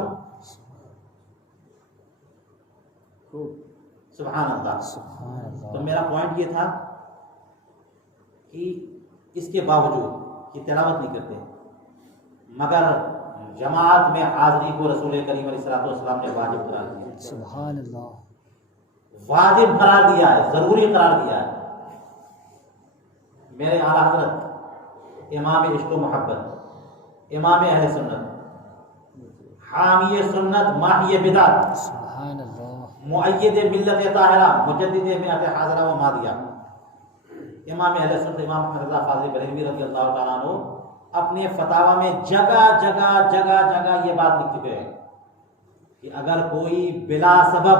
हो। सुभान अल्लाह, सुभान अल्लाह। तो मेरा पॉइंट ये था कि इसके बावजूद कि तिलावत नहीं करते, मगर जमात में हाज़िरी को रसूल करीम अलैहिस्सलाम ने वाजिब करार दिया। सुभान अल्लाह, वाजिब करार दिया है, जरूरी करार दिया है। मेरे आला हज़रत इमाम इश्क़ व मोहब्बत, इमाम अहले सुन्नत, हामी सुन्नत, माही बिदअत, सुभान अल्लाह, मुअय्यिद मिल्लत ताहिरा, मुजद्दिद मिअत हाज़िरा व मादिया, इमाम अहले सुन्नत इमाम रज़ा फ़ाज़िल बरेलवी रज़ियल्लाहु तआला अन्हु अपने फतावा में जगह जगह जगह जगह ये बात लिख चुके हैं कि अगर कोई बिला सबब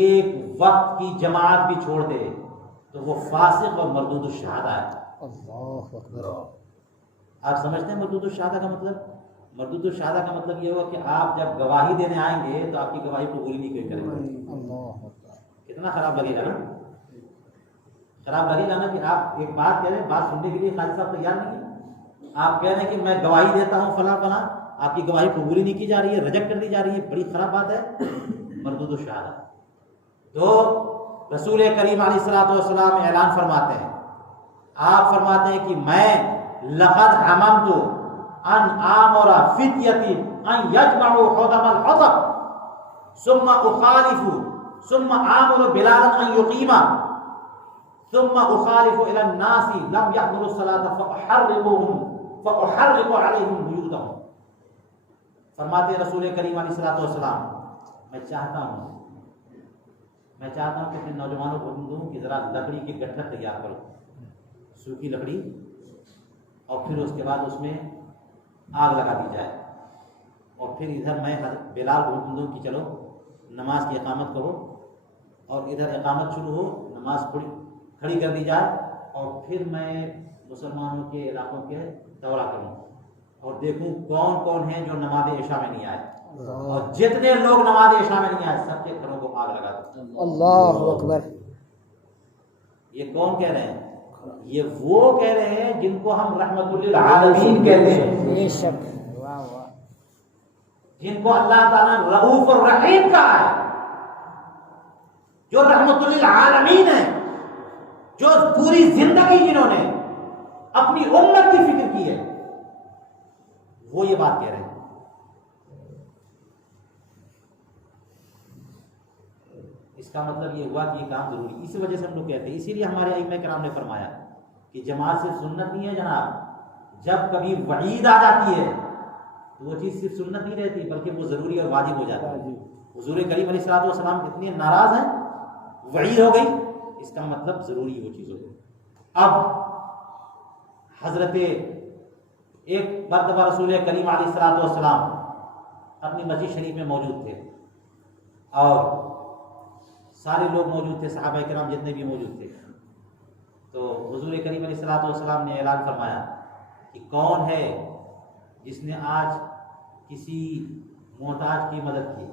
एक वक्त की जमात भी छोड़ दे तो वो फासिक और मरदूद शहादा है। अल्लाहु अकबर। आप समझते हैं मरदूद शहादा का मतलब? मरदूद शहादा का मतलब ये होगा कि आप जब गवाही देने आएंगे तो आपकी गवाही कबूल नहीं कोई करेगा। अल्लाहु अकबर। कितना खराब लगेगा ना, खराब लगेगा ना कि आप एक बात कह रहे हैं, बात सुनने के लिए खालिद साहब तैयार नहीं है। आप कह रहे हैं कि मैं गवाही देता हूँ फला फला, आपकी गवाही कबूल नहीं की जा रही है, रिजेक्ट कर दी जा रही है, बड़ी खराब बात है। मरदूद शहादा। तो रसूल करीम अलैहिस्सलातु वस्सलाम ऐलान फरमाते हैं, आप फरमाते हैं कि मैं लक़द हममतु अन आमुरा फित्यती अन यजमउ हुदमल हुदब सुम्मा उखालिफु सुम्मा आमुरु बिलालन अन युकीमा सुम्मा उखालिफु इला नासी लम यहमुरु सलाता फअहर्रिमुहुम फअहर्रिकु अलैहिम बुयूतहुम। फरमाते हैं रसूल करीम अलैहिस्सलातु वस्सलाम, मैं चाहता हूँ कि अपने नौजवानों को दूँ कि ज़रा लकड़ी के गट्ठर तैयार करो, सूखी लकड़ी, और फिर उसके बाद उसमें आग लगा दी जाए, और फिर इधर मैं बिलाल को हुक्म दूँ कि चलो नमाज की इकामत करो, और इधर इकामत शुरू हो, नमाज खड़ी कर दी जाए, और फिर मैं मुसलमानों के इलाकों के दौरा करूँ और देखूँ कौन कौन है जो नमाज इशा में नहीं आए, और जितने लोग नमाज इशा में नहीं आए सबके घरों को आग लगा दो। अल्लाहु अकबर। ये कौन कह रहे हैं? ये वो कह रहे हैं जिनको हम रहमतुल लिल आलमीन कहते हैं, बेशक। वाह वाह। जिनको अल्लाह ताला रऊफ और रहीम कहा है, जो रहमतुल लिल आलमीन है, जो पूरी जिंदगी जिन्होंने अपनी उम्मत की फिक्र की है, वो ये बात कह रहे हैं। इसका मतलब ये हुआ कि ये काम जरूरी, इसी वजह से हम लोग कहते हैं, इसीलिए हमारे इमाम कराम ने फरमाया कि जमात सिर्फ सुन्नत नहीं है जनाब, जब कभी वईद आ जाती है तो वो चीज़ सिर्फ सुन्नत नहीं रहती बल्कि वो ज़रूरी और वाजिब हो जाता है। हुजूर करीम अलैहिस्सलातु वस्सलाम कितने नाराज़ हैं, वईद हो गई, इसका मतलब ज़रूरी वो चीज़ हो गई। अब हज़रत एक मरतबा रसूल करीम अलैहिस्सलातु वस्सलाम अपनी मस्जिद शरीफ में मौजूद थे और सारे लोग मौजूद थे, सहाबा किराम जितने भी मौजूद थे। तो हुजूर करीम अलैहिस्सलातु वस्सलाम ने ऐलान फरमाया कि कौन है जिसने आज किसी मोहताज की मदद की।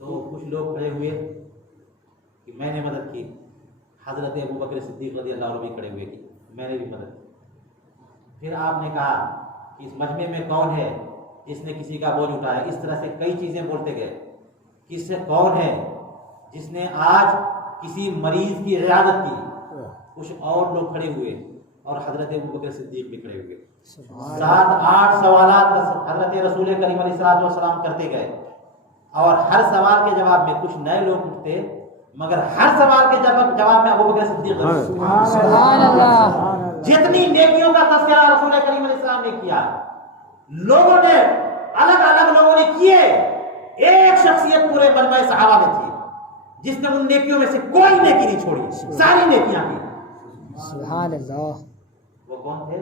तो कुछ लोग खड़े हुए कि मैंने मदद की। हज़रत अबू बकर सिद्दीक़ रज़ियल्लाहु अन्हु भी खड़े हुए कि मैंने भी मदद की। फिर आपने कहा कि इस मजमे में कौन है जिसने किसी का बोझ उठाया। इस तरह से कई चीज़ें बोलते गए। किससे कौन है जिसने आज किसी मरीज की इयादत की। कुछ और लोग खड़े हुए और हज़रत अबू बकर सिद्दीक़ भी खड़े हुए। 7-8 सवालात हज़रत रसूल करीम अलैहिस्सलातु वस्सलाम करते गए और हर सवाल के जवाब में कुछ नए लोग उठते, मगर हर सवाल के जवाब में अबू बकर सिद्दीक़। सुभान अल्लाह। जितनी नेकियों का तज़किरा रसूल करीम अलैहिस्सलाम ने किया, लोगों ने अलग अलग लोगों ने किए, एक शख्सियत पूरे मजमा सहाबा में थी जिसने उन नेकियों में से कोई नेकी नहीं छोड़ी, सारी नेकियां की। सुभान अल्लाह। वो कौन थे?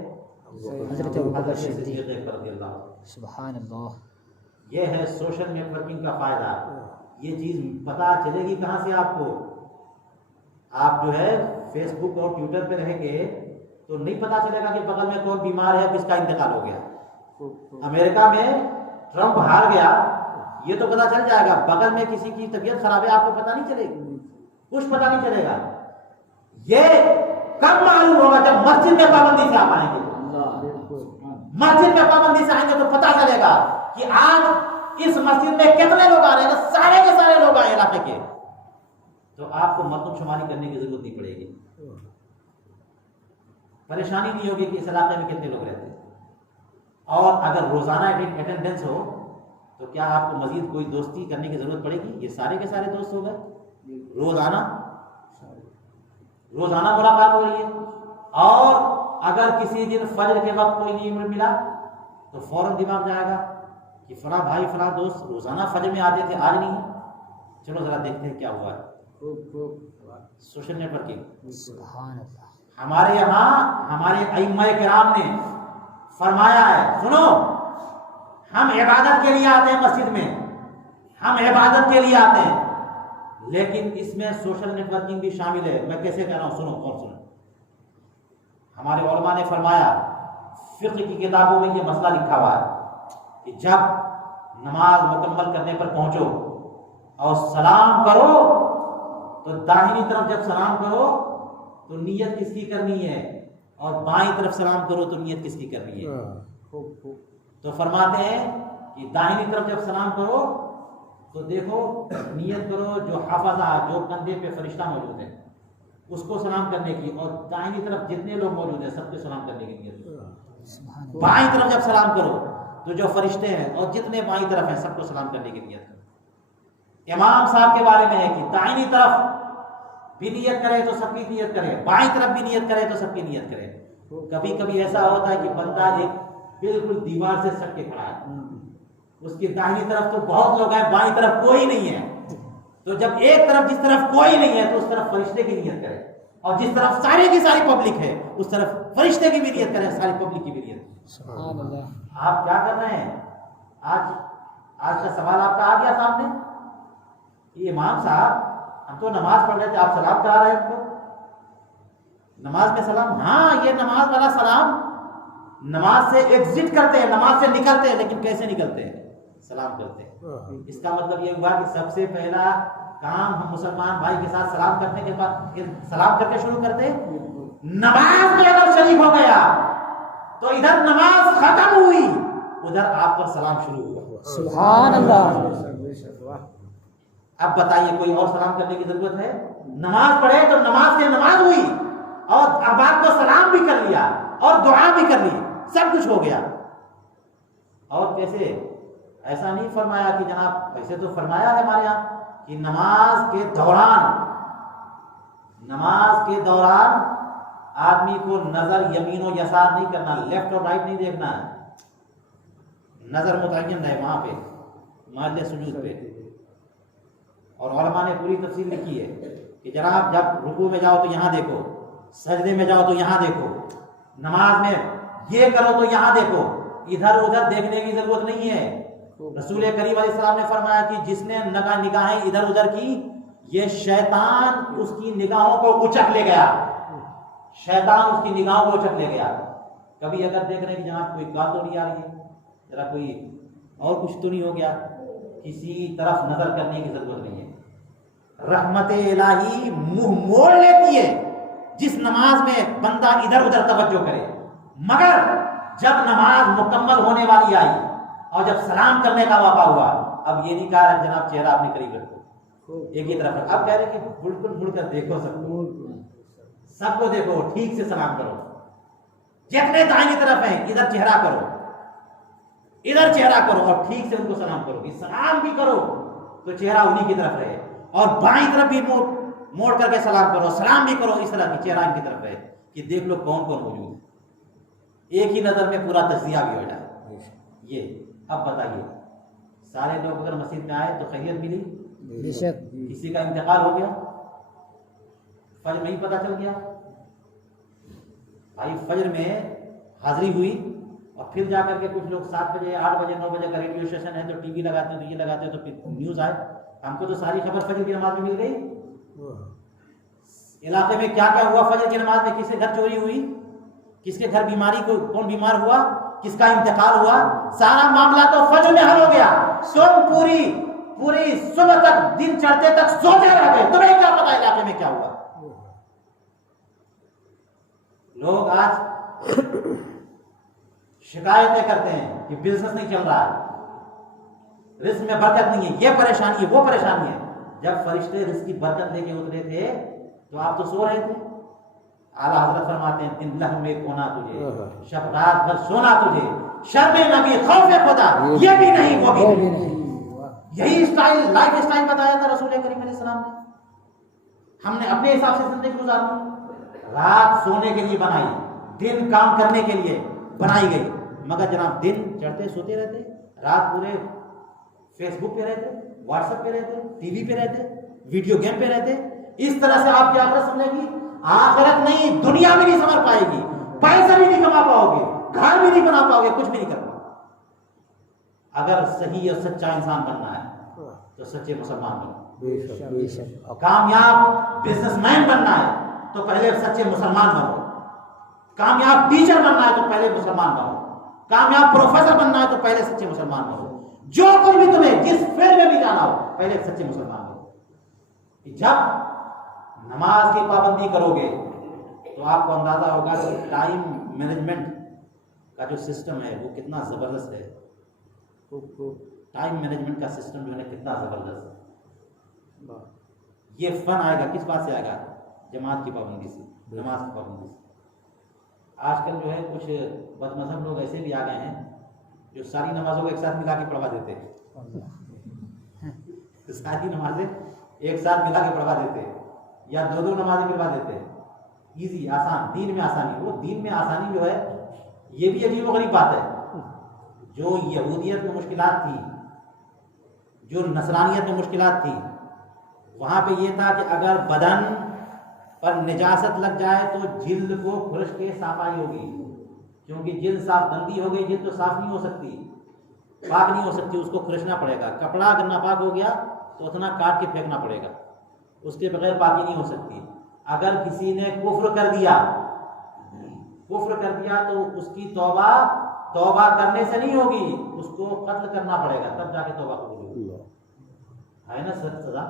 हजरत अबू बकर सिद्दीक। रज़ियल्लाहु। सुभान अल्लाह। ये है सोशल नेटवर्किंग का फायदा। ये चीज पता चलेगी कहाँ से आपको? आप जो है फेसबुक और ट्विटर पे रहेंगे तो नहीं पता चलेगा कि बगल में कौन बीमार है, किसका इंतकाल हो गया। अमेरिका में ट्रंप हार गया, ये तो पता चल जाएगा। बगल में किसी की तबीयत खराब है, आपको पता नहीं चलेगी, कुछ पता नहीं चलेगा। ये कब मालूम होगा? जब मस्जिद में पाबंदी से आप आएंगे। मस्जिद में पाबंदी से आएंगे तो पता चलेगा कि आज इस मस्जिद में कितने लोग आ रहे हैं। सारे के सारे लोग आए इलाके के, तो आपको मरदमशुमारी करने की जरूरत नहीं पड़ेगी। परेशानी नहीं होगी कि इस इलाके में कितने लोग रहते हैं। और अगर रोजाना अटेंडेंस हो तो क्या आपको मजीद कोई दोस्ती करने की जरूरत पड़ेगी? ये सारे के सारे दोस्त हो गए। रोजाना मुलाकात हो रही है। और अगर किसी दिन फजर के वक्त कोई नहीं मिला तो फौरन दिमाग जाएगा कि फला भाई फला दोस्त रोजाना फजर में आते थे, आज नहीं है, चलो जरा देखते हैं क्या हुआ है। Social networking. सुभान अल्लाह। हमारे यहाँ हमारे अइम्मा-ए किराम ने फरमाया है, सुनो, हम इबादत के लिए आते हैं मस्जिद में, हम इबादत के लिए आते हैं, लेकिन इसमें सोशल नेटवर्किंग भी शामिल है। मैं कैसे कह रहा हूं, सुनो और सुनो। हमारे उलमा ने फरमाया, फिक्र की किताबों में यह मसला लिखा हुआ है कि जब नमाज मुकम्मल करने पर पहुंचो और सलाम करो तो दाहिनी तरफ जब सलाम करो तो नियत किसकी करनी है, और बाईं तरफ सलाम करो तो नियत किसकी करनी है। तो फरमाते हैं कि दाहिनी तरफ जब सलाम करो तो देखो नियत करो जो हाफजा, जो कंधे पे फरिश्ता मौजूद है उसको सलाम करने की, और दाहिनी तरफ जितने लोग मौजूद हैं सबको सलाम करने की नियत करो। बाईं तरफ जब सलाम करो तो जो फरिश्ते हैं और जितने बाईं तरफ हैं सबको सलाम करने की नियत करो। इमाम साहब के बारे में है कि दाहिनी तरफ भी नियत करे तो सबकी नियत करे, बाईं तरफ भी नियत करे तो सबकी नियत करे। कभी कभी ऐसा होता है कि बंदा एक बिल्कुल दीवार से सट के खड़ा है, उसकी दाहिनी तरफ तो बहुत लोग हैं, बाईं तरफ कोई नहीं है। तो जब एक तरफ जिस तरफ कोई नहीं है तो उस तरफ फरिश्ते की नियत करे, और जिस तरफ सारी की सारी पब्लिक है उस तरफ फरिश्ते की भी नियत करे, सारी पब्लिक की भी नियत। आप क्या कर रहे हैं? आज का सवाल आपका आ गया सामने। ये इमाम साहब, हम तो नमाज पढ़ रहे थे, आप सलाम करा रहे हैं हमको। नमाज में सलाम, हाँ ये नमाज वाला सलाम, नमाज से एग्जिट करते हैं, नमाज से निकलते हैं, लेकिन कैसे निकलते हैं? सलाम करते हैं। इसका मतलब ये हुआ कि सबसे पहला काम हम मुसलमान भाई के साथ सलाम करने के बाद सलाम करके शुरू करते हैं। नमाज में अगर शरीक हो गया तो इधर नमाज खत्म हुई, उधर आप पर सलाम शुरू हुआ। सुभान अल्लाह। अब बताइए कोई और सलाम करने की जरूरत है? नमाज पढ़े तो नमाज से नमाज हुई, और अब आपको सलाम भी कर लिया और दुआ भी कर ली, सब कुछ हो गया। और कैसे? ऐसा नहीं फरमाया कि जनाब, ऐसे तो फरमाया है हमारे यहाँ कि नमाज के दौरान आदमी को नजर यमीन और यसार नहीं करना, लेफ्ट और राइट नहीं देखना है, नजर मुतय्यन है वहां पे महल्ले सुजूद पे। और उलमा ने पूरी तफसील लिखी है कि जनाब जब रुकू में जाओ तो यहाँ देखो, सजदे में जाओ तो यहाँ देखो, नमाज में ये करो तो यहाँ देखो, इधर उधर देखने की जरूरत नहीं है। रसूल करीम अलैहिस्सलाम ने फरमाया कि जिसने निगाहें इधर उधर की, ये शैतान उसकी निगाहों को उचक ले गया, शैतान उसकी निगाहों को उचक ले गया। कभी अगर देख रहे हैं कि जनाब कोई कार तो नहीं आ रही है, जरा कोई और कुछ तो नहीं हो गया, किसी तरफ नजर करने की जरूरत नहीं है। रहमत इलाही मुंह मोड़ लेती है जिस नमाज में बंदा इधर उधर तवज्जो करे, मगर जब नमाज मुकम्मल होने वाली आई और जब सलाम करने का मौका हुआ, अब ये नहीं कहा जनाब चेहरा अपने करीब रखो, एक ही तरफ। अब कह रहे कि बिल्कुल मुड़कर देखो, सबको देखो, ठीक से सलाम करो, जितने दाहिनी तरफ हैं इधर चेहरा करो, इधर चेहरा करो और ठीक से उनको सलाम करो। सलाम भी करो तो चेहरा उन्हीं की तरफ रहे, और बाईं तरफ भी मोड़ करके सलाम करो, सलाम भी करो इस तरह की, चेहरा इनकी तरफ रहे कि देख लो कौन कौन मौजूद है, एक ही नजर में पूरा तज्जिया भी हो जाए। ये अब बताइए सारे लोग अगर मस्जिद में आए तो खैरियत मिली, बेशक किसी का इंतकाल हो गया फजर में ही पता चल गया। भाई फजर में हाजिरी हुई और फिर जाकर के कुछ लोग 7 बजे 8 बजे 9 बजे का रेडियो स्टेशन है तो टीवी लगाते हैं तो ये लगाते हैं तो फिर न्यूज़ आए, हमको तो सारी खबर फजर की नमाज में मिल गई। इलाके में क्या क्या हुआ फजर की नमाज में, किसके घर चोरी हुई, किसके घर बीमारी को कौन बीमार हुआ, किसका इंतकाल हुआ, सारा मामला तो फजर में हल हो गया। तुम पूरी सुबह तक दिन चढ़ते तक सोते रह गए, तुम्हें क्या पता इलाके में क्या हुआ। लोग आज शिकायतें करते हैं कि बिजनेस नहीं चल रहा है, रिस्क में बरकत नहीं है, ये परेशानी है वो परेशानी है। जब फरिश्ते रिस्क की बरकत लेके उतरे थे तो आप तो सो रहे थे। आला हजरत फरमाते हैं दिन लह में कोना तुझे, शब रात भर सोना तुझे, शर्मे नबी खौफे खुदा ये भी नहीं वो भी नहीं। यही स्टाइल लाइफ स्टाइल बताया था रसूल करीम अलैहि सलाम ने। हमने अपने हिसाब से जिंदगी गुजारनी, रात सोने के लिए बनाई, दिन काम करने के लिए बनाई गई, मगर जनाब दिन चढ़ते सोते रहते, रात पूरे फेसबुक पे रहते, व्हाट्सएप पे रहते, टीवी पे रहते, वीडियो गेम पे रहते। इस तरह से आपकी आखिरत समझेगी, आखिरत नहीं दुनिया भी नहीं समझ पाएगी, पैसे भी नहीं कमा पाओगे, घर भी नहीं बना पाओगे, कुछ भी नहीं कर पाओगे। अगर सही और सच्चा इंसान बनना है तो सच्चे मुसलमान बनो, कामयाब बिजनेसमैन बनना है तो पहले सच्चे मुसलमान बनो, कामयाब टीचर बनना है तो पहले मुसलमान बनो, कामयाब प्रोफेसर बनना है तो पहले सच्चे मुसलमान बनो, जो कुछ भी तुम्हें जिस फील्ड में भी जाना हो पहले सच्चे मुसलमान बनो। जब नमाज की पाबंदी करोगे तो आपको अंदाजा होगा कि टाइम मैनेजमेंट का जो सिस्टम है वो कितना जबरदस्त है। टाइम मैनेजमेंट का सिस्टम जो है कितना जबरदस्त है। ये फन आएगा किस बात से आएगा, जमात की पाबंदी से, नमाज की पाबंदी से। आजकल जो है कुछ बदमज़हब लोग ऐसे भी आ गए हैं जो सारी नमाजों को एक साथ मिला के पढ़वा देते हैं। सारी नमाजें एक साथ मिला के पढ़वा देते हैं या दो नमाजें मिलवा देते हैं। इजी आसान, दीन में आसानी। वो दीन में आसानी जो है ये भी अजीब व गरीब बात है। जो यहूदियत में मुश्किलात थी, जो नसरानियत में मुश्किलात थी, वहाँ पे ये था कि अगर बदन पर निजासत लग जाए तो जिल्द को खुरश के सफाई होगी, क्योंकि जिल्द साफ गंदी हो गई, जिल्द तो साफ नहीं हो सकती, पाक नहीं हो सकती, उसको खुरशना पड़ेगा। कपड़ा अगर नापाक हो गया तो उतना काट के फेंकना पड़ेगा, उसके बगैर पाकी नहीं हो सकती। अगर किसी ने कुफ्र कर दिया तो उसकी तौबा करने से नहीं होगी, उसको कत्ल करना पड़ेगा, तब जाके तौबा कबूल होगी। है ना सजा।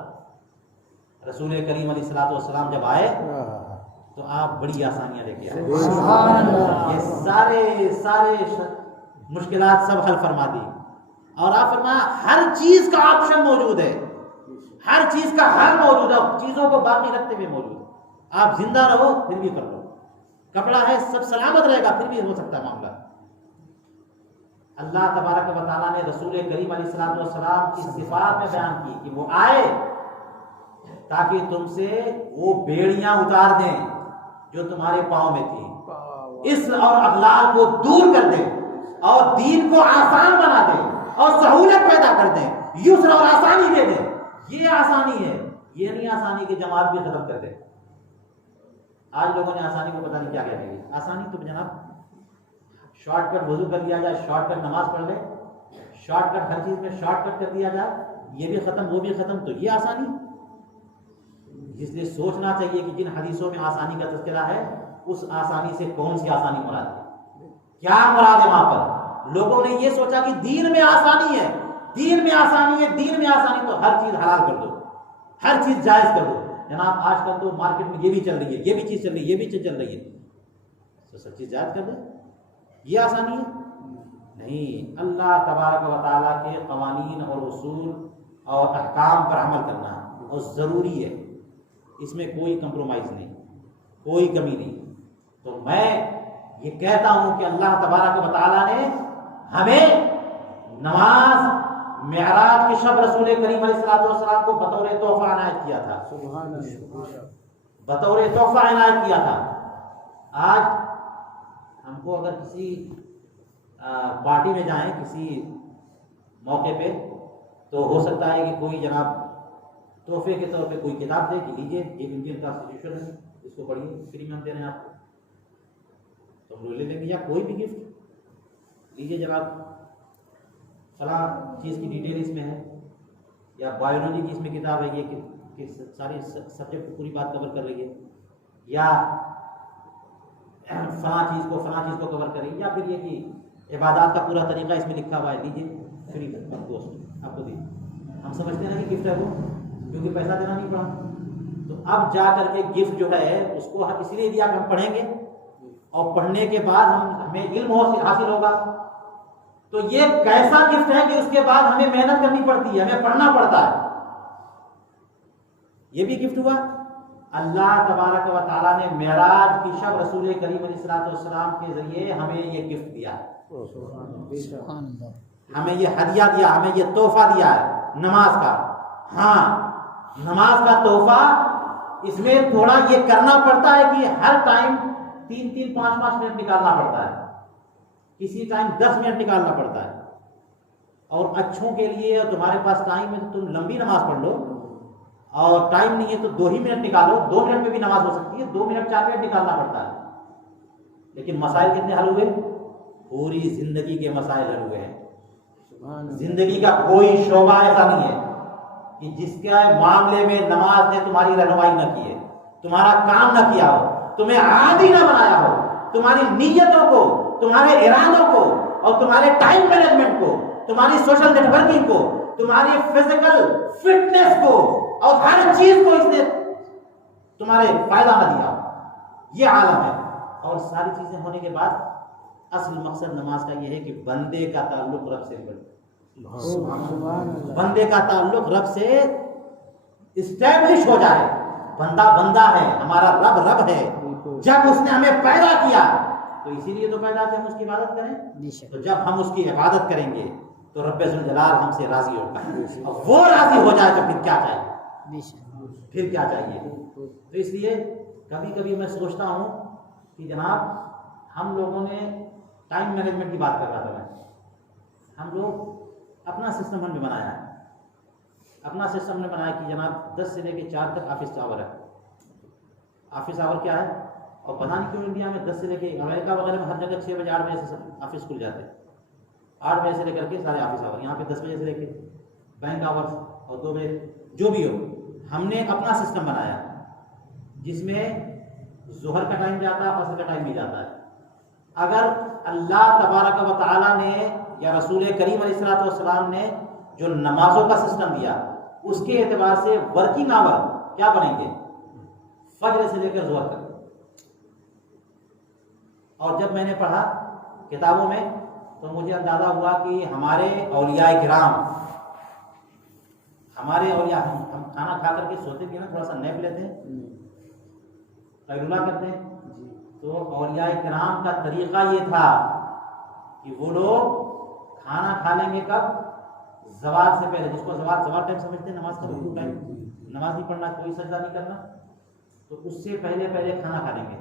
रसूल करीम अलैहिस्सलाम जब आए तो आप बड़ी आसानियां लेके आए, ये सारे मुश्किलात सब हल फरमा दी। और आप फरमाया हर चीज का ऑप्शन मौजूद है, हर चीज का हल मौजूद है, चीजों को बाकी रखते हुए मौजूद है। आप जिंदा रहो फिर भी कर लो, कपड़ा है सब सलामत रहेगा फिर भी हो सकता है मामला। अल्लाह तबारक व तआला ने रसूल करीम अलैहिस्सलाम की सिफात में बयान की कि वो आए ताकि तुमसे वो बेड़ियां उतार दें जो तुम्हारे पांव में थी, इस और अगलाल को दूर कर दे और दीन को आसान बना दे और सहूलत पैदा कर दे, युस्र और आसानी दे दे। ये आसानी है, ये नहीं आसानी की जमात भी खत्म कर दे। आज लोगों ने आसानी को पता नहीं क्या कहते हैं। आसानी तो जनाब शॉर्टकट वजू कर लिया जाए, शॉर्टकट नमाज पढ़ ले, शॉर्टकट हर चीज में शॉर्टकट कर दिया जाए, ये भी खत्म वो भी खत्म, तो ये आसानी। इसलिए सोचना चाहिए कि जिन हदीसों में आसानी का तज़किरा है उस आसानी से कौन सी आसानी मुराद है, क्या मुराद है। वहां पर लोगों ने ये सोचा कि दीन में आसानी है, दीन में आसानी है, दीन में आसानी, तो हर चीज हलाल कर दो, हर चीज जायज कर दो। जनाब आजकल तो मार्केट में ये भी चल रही है, ये भी चीज चल रही है, ये भी चीज चल रही है, तो सब चीज जायज कर दे, ये आसानी है नहीं। अल्लाह तबारक व तआला के क़वानीन और उसूल और अहकाम पर अमल करना और ज़रूरी है, इसमें कोई कंप्रोमाइज़ नहीं, कोई कमी नहीं। तो मैं ये कहता हूँ कि अल्लाह तबारक व तआला ने हमें नमाज मेराज के शब रसूल करीम अलैहिस्सलाम को बतौर तोहफा इनायत किया था, बतौर तोहफा इनायत किया था। आज हमको अगर किसी पार्टी में जाएं, किसी मौके पे, तो हो सकता है कि कोई जनाब तोहफे के तौर पे कोई किताब दे कि लीजिए ये इंडियन कॉन्स्टिट्यूशन है, इसको पढ़िए, फ्री में हम दे रहे हैं आपको, तो हम लोग ले लेंगे। या कोई भी गिफ्ट लीजिए जनाब, फला चीज़ की डिटेल इसमें है, या बायोलॉजी की इसमें किताब है, ये कि सारी सब्जेक्ट पूरी बात कवर कर रही है, या फला चीज़ को कवर कर रही है, या फिर ये कि इबादत का पूरा तरीका इसमें लिखा हुआ है, लीजिए फ्री में दोस्त आपको दी। हम समझते हैं ना कि गिफ्ट है वो, क्योंकि पैसा देना नहीं पड़ा। तो अब जा करके गिफ्ट जो है उसको हम इसलिए दिया कि हम पढ़ेंगे, और पढ़ने के बाद हमें इल्म हासिल होगा। तो ये कैसा गिफ्ट है कि उसके बाद हमें मेहनत करनी पड़ती है, हमें पढ़ना पड़ता है। ये भी गिफ्ट हुआ। अल्लाह तबारक व तआला ने मेराज की शब रसूल करीम अलैहिस्सलाम के जरिए हमें ये गिफ्ट दिया, हमें ये हदिया दिया, हमें ये तोहफा दिया है नमाज का। हाँ, नमाज का तोहफा, इसमें थोड़ा ये करना पड़ता है कि हर टाइम 3-3, 5-5 मिनट निकालना पड़ता है, किसी टाइम 10 मिनट निकालना पड़ता है। और अच्छों के लिए तुम्हारे पास टाइम है तो तुम लंबी नमाज पढ़ लो, और टाइम नहीं है तो 2 ही मिनट निकालो, 2 मिनट में भी नमाज हो सकती है, 2 मिनट 4 मिनट निकालना पड़ता है। लेकिन मसाइल कितने हल हुए? पूरी जिंदगी के मसाइल हल हुए हैं। जिंदगी का कोई शोबा ऐसा नहीं है कि जिसके मामले में नमाज ने तुम्हारी रहनुमाई न की है, तुम्हारा काम न किया हो, तुम्हें आदी न बनाया हो, तुम्हारी नीयतों को, तुम्हारे इरादों को, और तुम्हारे टाइम मैनेजमेंट को, तुम्हारी सोशल नेटवर्किंग को, तुम्हारी फिजिकल फिटनेस को, और हर चीज को इसने तुम्हारे फायदा न दिया। ये आलम है। और सारी चीजें होने के बाद असल मकसद नमाज का यह है कि बंदे का ताल्लुक रब से बढ़े, बंदे का ताल्लुक रब से इस्टेब्लिश हो जाए। बंदा बंदा है, हमारा रब रब है। जब उसने हमें पैदा किया तो इसीलिए तो पैदा किया हम उसकी इबादत करें। तो जब हम उसकी इबादत करेंगे तो रब्बे जुल जलाल हमसे राजी होगा, और वो राजी हो जाए तो फिर क्या चाहिए, फिर क्या चाहिए। तो इसलिए कभी कभी मैं सोचता हूँ कि जनाब, हम लोगों ने टाइम मैनेजमेंट की बात कर रहा था मैं, हम लोग अपना सिस्टम हमने बनाया है, अपना सिस्टम ने बनाया कि जनाब 10 से लेकर 4 तक ऑफिस आवर है। ऑफिस आवर क्या है, और पता नहीं क्यों इंडिया में 10 से लेकर, अमेरिका वगैरह में हर जगह 6 बजे 8 बजे से सब ऑफिस खुल जाते हैं, 8 बजे से लेकर के सारे ऑफिस आवर। यहाँ पे 10 बजे से लेकर बैंक आवर्स और 2 बजे जो भी हो, हमने अपना सिस्टम बनाया जिसमें जोहर का टाइम जाता है, असर का टाइम भी जाता है। अगर अल्लाह तबारक व तआला ने या रसूल करीम अलैहिस्सलाम ने जो नमाजों का सिस्टम दिया, उसके एतबार से वर्किंग आवर क्या बनेंगे, फज्र से लेकर जोहर तक। और जब मैंने पढ़ा किताबों में तो मुझे अंदाजा हुआ कि हमारे औलियाए किराम, हमारे औलिया, हम खाना खा करके सोते भी हैं ना, थोड़ा सा नैप लेते हैं, कैलुला करते हैं। तो औलियाए किराम का तरीका ये था कि वो लोग खाना खा लेंगे कब, ज़वाल से पहले, जिसको ज़वाल टाइम समझते हैं, नमाज का रुकू टाइम, नमाज नहीं पढ़ना, कोई सजदा नहीं करना, तो उससे पहले पहले खाना खा लेंगे।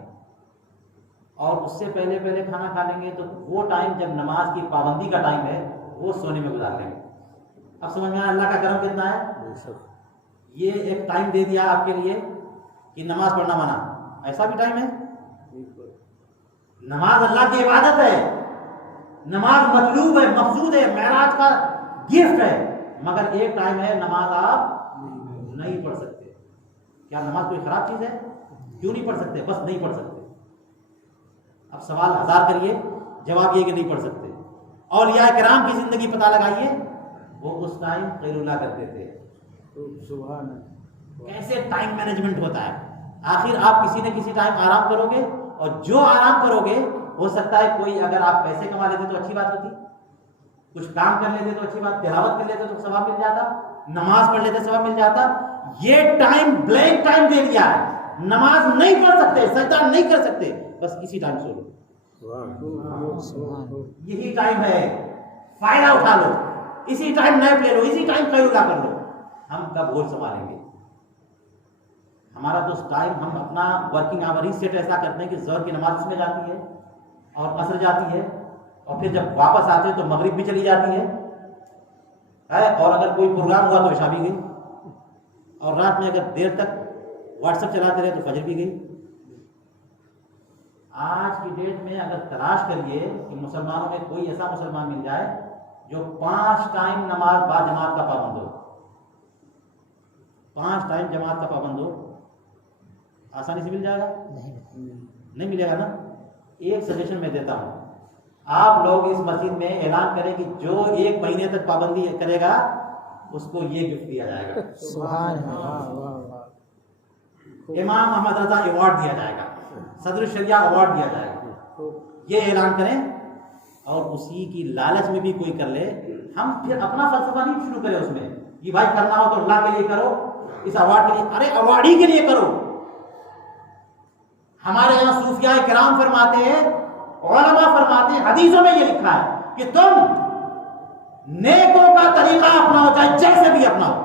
और उससे पहले पहले खाना खा लेंगे तो वो टाइम जब नमाज की पाबंदी का टाइम है वो सोने में गुजार लेंगे। अब समझ में आया अल्लाह का करम कितना है। ये एक टाइम दे दिया आपके लिए कि नमाज पढ़ना मना, ऐसा भी टाइम है। नमाज अल्लाह की इबादत है, नमाज मतलूब है, मकसूद है, मेराज का गिफ्ट है, मगर एक टाइम है नमाज आप नहीं पढ़ सकते। क्या नमाज कोई खराब चीज है? क्यों नहीं पढ़ सकते? बस नहीं पढ़ सकते। अब सवाल 1000 करिए, जवाब ये कि नहीं पढ़ सकते। औलिया किराम की जिंदगी पता लगाइए, वो उस टाइम क़ैलुला करते थे। कैसे टाइम मैनेजमेंट होता है। आखिर आप किसी न किसी टाइम आराम करोगे, और जो आराम करोगे हो सकता है कोई, अगर आप पैसे कमा लेते तो अच्छी बात होती, कुछ काम कर लेते तो अच्छी बात, तिलावत कर लेते तो सवाब मिल जाता, नमाज पढ़ लेते सवाब मिल जाता। ये टाइम ब्लैंक टाइम दे दिया है, नमाज नहीं पढ़ सकते, सजदा नहीं कर सकते, बस इसी टाइम सो लो, यही टाइम है, फायदा उठा लो, इसी टाइम नैप ले लो, इसी टाइम क़ैलुला कर लो। हम कब होश संभालेंगे? हमारा तो टाइम, हम अपना वर्किंग आवर ही सेट ऐसा करते हैं कि ज़ोहर की नमाज इसमें जाती है और असर जाती है, और फिर जब वापस आते हैं तो मगरिब भी चली जाती है, है, और अगर कोई प्रोग्राम हुआ तो इशा भी गई, और रात में अगर देर तक व्हाट्सएप चलाते रहे तो फजर भी गई। आज की डेट में अगर तलाश करिए कि मुसलमानों में कोई ऐसा मुसलमान मिल जाए जो 5 टाइम नमाज बाद जमात का पाबंद हो, 5 टाइम जमात का पाबंद हो, आसानी से मिल जाएगा? नहीं मिलेगा ना। एक सजेशन मैं देता हूं, आप लोग इस मस्जिद में ऐलान करें कि जो 1 महीने तक पाबंदी करेगा उसको ये गिफ्ट दिया जाएगा। सुभान अल्लाह। वाह वाह वाह। इमाम अहमद रजा अवार्ड दिया जाएगा, सदर शरिया अवार्ड दिया जाएगा। ये ऐलान करें, और उसी की लालच में भी कोई कर ले, हम फिर अपना फलसफा नहीं शुरू करें उसमें कि भाई करना हो तो अल्लाह के लिए करो, इस अवार्ड के लिए, अरे अवार्ड ही के लिए करो। हमारे यहाँ सूफिया किराम फरमाते हैं, उलमा फरमाते हैं, हदीसों में ये लिखा है कि तुम नेकों का तरीका अपनाओ, चाहे जैसे भी अपनाओ,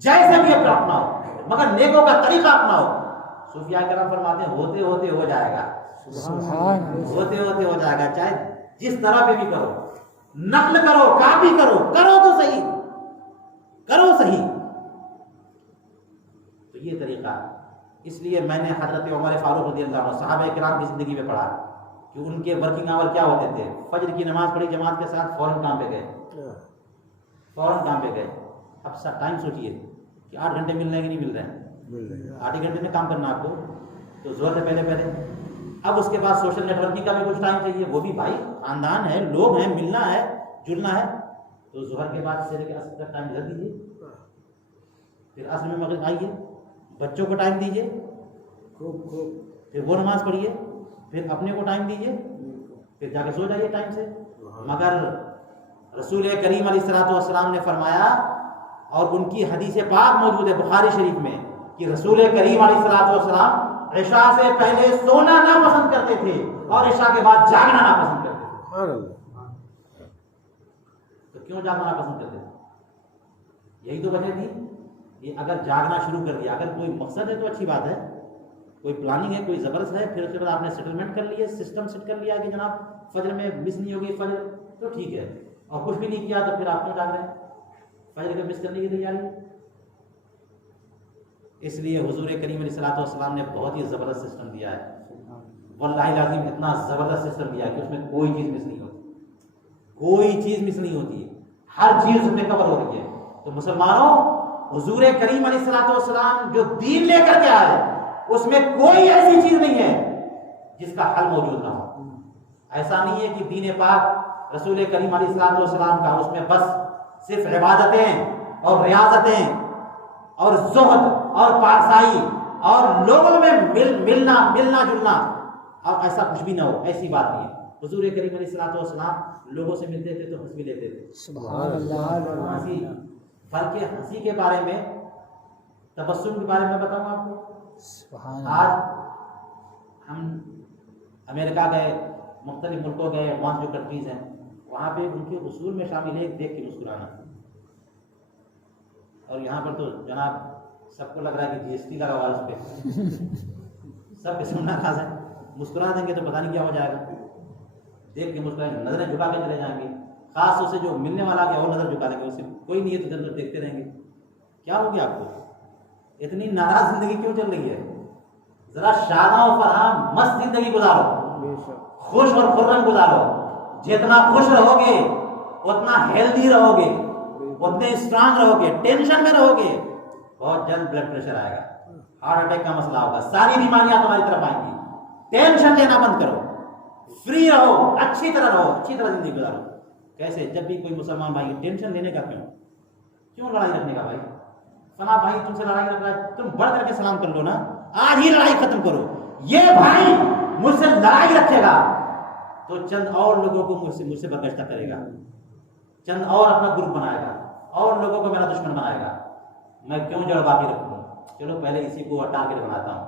जैसे भी अपनाओ, मगर नेकों का तरीका अपनाओ। सूफिया किराम फरमाते हैं होते होते हो जाएगा, होते होते हो जाएगा, चाहे जिस तरह पे भी करो, नकल करो, कॉपी करो, करो तो सही, करो सही। तो ये तरीका, इसलिए मैंने हजरत उमर फारूक रज़ियल्लाहु अन्हु सहाबा किराम की जिंदगी में पढ़ा कि उनके वर्किंग आवर क्या होते थे। फजर की नमाज पढ़ी जमात के साथ, फौरन काम पे गए, फौरन काम पे गए। अब सब टाइम सोचिए कि 8 घंटे मिल रहे हैं कि नहीं मिल रहे हैं, 8 ही घंटे में काम करना आपको, तो जोर से पहले। अब उसके बाद सोशल नेटवर्किंग का भी कुछ टाइम चाहिए, वो भी भाई खानदान है, लोग हैं, मिलना है, जुड़ना है। तो जोहर के बाद से लेकर असर तक टाइम दे दीजिए, फिर असर में मगरिब आइए, बच्चों को टाइम दीजिए, फिर वो नमाज पढ़िए, फिर अपने को टाइम दीजिए, फिर जाके सो जाइए टाइम से। मगर रसूल करीम अलैहिस्सलाम ने फरमाया, और उनकी हदीस पाक मौजूद है बुखारी शरीफ में, कि रसूल करीम अलैहिस्सलाम इशा से पहले सोना ना पसंद करते थे और इशा के बाद जागना ना पसंद करते थे। तो क्यों जागना ना पसंद करते थे? यही तो वजह थी कि अगर जागना शुरू कर दिया, अगर कोई मकसद है तो अच्छी बात है, कोई प्लानिंग है, कोई ज़बरदस्त है, फिर उसके बाद आपने सेटलमेंट कर लिया, सिस्टम सेट कर लिया कि जनाब फजर में मिस नहीं होगी फजर, तो ठीक है। और कुछ भी नहीं किया तो फिर आप क्यों जाग रहे हैं? फजर को मिस करने की तैयारी। इसलिए हुजूर करीम अलैहिस्सलाम ने बहुत ही ज़बरदस्त सिस्टम दिया है, वल्लाहि लाज़िम इतना ज़बरदस्त सिस्टम दिया कि उसमें कोई चीज़ मिस नहीं होती, कोई चीज़ मिस नहीं होती है, हर चीज़ उसमें कवर हो रही है। तो मुसलमानों, हुजूर करीम अलैहिस्सलाम जो दीन लेकर के आए, उसमें कोई ऐसी चीज़ नहीं है जिसका हल मौजूद ना हो। ऐसा नहीं है कि दीन पाक रसूल करीम अलैहिस्सलाम का उसमें बस सिर्फ इबादतें और रियाजतें और ज़ुहद और पारसाई और लोगों में मिलना जुलना, और ऐसा कुछ भी ना हो, ऐसी बात नहीं है। हुजूर करीम अलैहिस्सलाम लोगों से मिलते थे तो हंस भी लेते थे। सुभान अल्लाह। हंसी, फर्क हंसी के बारे में, तबस्सुम के बारे में बताऊं आपको। सुभान आज हम अमेरिका गए, मुख्तलिफ मुल्कों गए, एडवांस जो कंट्रीज हैं, वहाँ पे उनके उसूल में शामिल है देख के मुस्कुराना। और यहाँ पर तो जनाब सबको लग रहा है कि GST लगा हुआ उस पर, सब सुनना खास है, मुस्कुरा देंगे तो पता नहीं क्या हो जाएगा। देख के मुस्कुराएंगे, नजरें झुका के चले जाएंगे, खास तौर से जो मिलने वाला के और नजर झुका देंगे, उससे कोई नहीं है तो इधर देखते रहेंगे। क्या हो गया आपको? इतनी नाराज जिंदगी क्यों चल रही है? जरा शादा और फरहान मस्त जिंदगी गुजारो, खुश और खुर्रम गुजारो। जितना खुश रहोगे उतना हेल्दी रहोगे, उतने स्ट्रांग रहोगे। टेंशन में रहोगे, बहुत जल्द ब्लड प्रेशर आएगा, हार्ट अटैक का मसला होगा, सारी बीमारियां तुम्हारी तरफ आएंगी। टेंशन लेना बंद करो, फ्री रहो, अच्छी तरह रहो, अच्छी तरह जिंदगी गुजारो। कैसे? जब भी कोई मुसलमान भाई टेंशन लेने का क्यों लड़ाई रखने का? भाई फला भाई तुमसे लड़ाई रख रहा है, तुम बढ़ करके सलाम कर लो ना, आज ही लड़ाई खत्म करो। ये भाई मुझसे लड़ाई रखेगा तो चंद और लोगों को मुझसे बर्दाश्त करेगा, चंद और अपना ग्रुप बनाएगा, और लोगों को मेरा दुश्मन बनाएगा। मैं क्यों जड़बाजी रखूँ? चलो पहले इसी को टारगेट बनाता हूँ,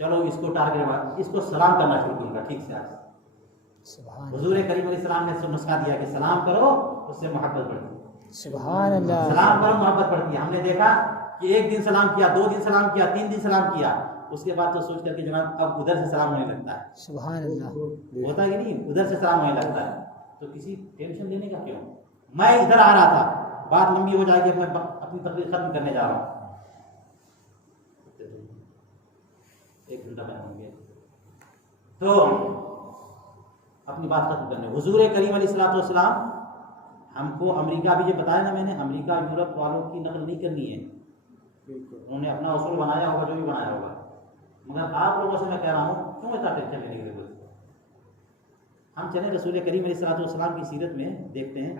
चलो इसको टारगेट बना, इसको सलाम करना शुरू करूँगा ठीक से आज। हुजूर करीम अलैहिस्सलाम ने नुस्खा दिया कि सलाम करो, उससे मोहब्बत बढ़ती है। सुभान अल्लाह। सलाम करो, मोहब्बत बढ़ती है। हमने देखा कि 1 दिन सलाम किया, 2 दिन सलाम किया, 3 दिन सलाम किया, उसके बाद तो सोच करके जनाब अब उधर से सलाम होने लगता है। सुभान अल्लाह। होता है कि नहीं? उधर से सलाम होने लगता है। तो किसी टेंशन लेने का क्यों? मैं इधर आ रहा था, बात लंबी हो जाएगी, मैं अपनी तकरीर खत्म करने जा रहा हूँ। 1 घंटा मैं होंगे तो अपनी बात खत्म करने। हुजूर करीम अलैहिस्सलाम हमको अमेरिका भी जो बताया ना मैंने, अमेरिका यूरोप वालों की नकल नहीं करनी है, उन्होंने अपना उसूल बनाया होगा जो भी बनाया होगा, मगर आप लोगों से मैं कह रहा हूँ क्यों इतना टेंशन लेने की जरूरत है। हम चले रसूल करीम अलैहिस्सलाम की सीरत में देखते हैं।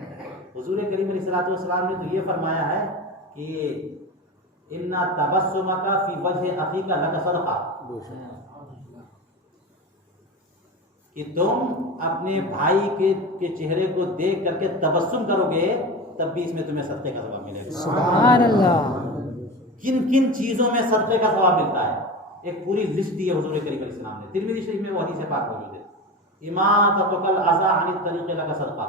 हुजूर करीम अलैहिस्सलाम ने तो ये फरमाया है कि इन्ना तबस्सुमका फी वजहि अखीका लक सदका, कि तुम अपने भाई के चेहरे को देख करके तबस्सुम करोगे तब भी इसमें तुम्हें सदक़े का सवाब मिलेगा। सुभान अल्लाह। किन किन चीज़ों में सदक़े का सवाब मिलता है, एक पूरी लिस्ट दी है हुजूर करीम अलैहिस्सलाम ने। तिरमिज़ी शरीफ में वो हदीस पाक मौजूद है, इमाततुल अज़ा अनित तरीक़े लका सदका,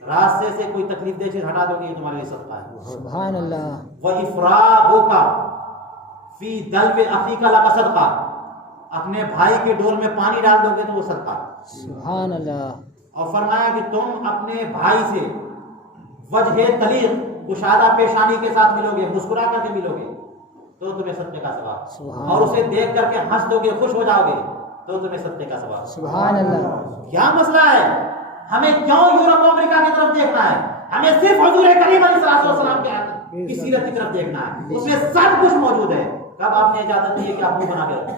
रास्ते से कोई तकलीफ दे चीज़ हटा दोगे ये तुम्हारे लिए सदका है। सुभान अल्लाह। व इफ़रागुका फी दल्व अखीका लका सदका, अपने भाई के डोल में पानी डाल दोगे तो वो सदका। सुभान अल्लाह। और फरमाया कि तुम अपने भाई से वजह तलीक़ कुशादा पेशानी के साथ मिलोगे, मुस्कुरा करके मिलोगे तो तुम्हें सदक़े का सवाब, और उसे देख करके हंस दोगे, खुश हो जाओगे तो तुम्हें सदक़े का सवाब। सुभान अल्लाह। क्या मसला है, हमें क्यों यूरोप अमेरिका की तरफ देखना है, हमें सिर्फ हुजूर करीम अलैहिस्सलाम की सीरत की तरफ देखना है, उसमें सब कुछ मौजूद है। कब आपने इजाजत दी है कि आप मुंह बना के रखो,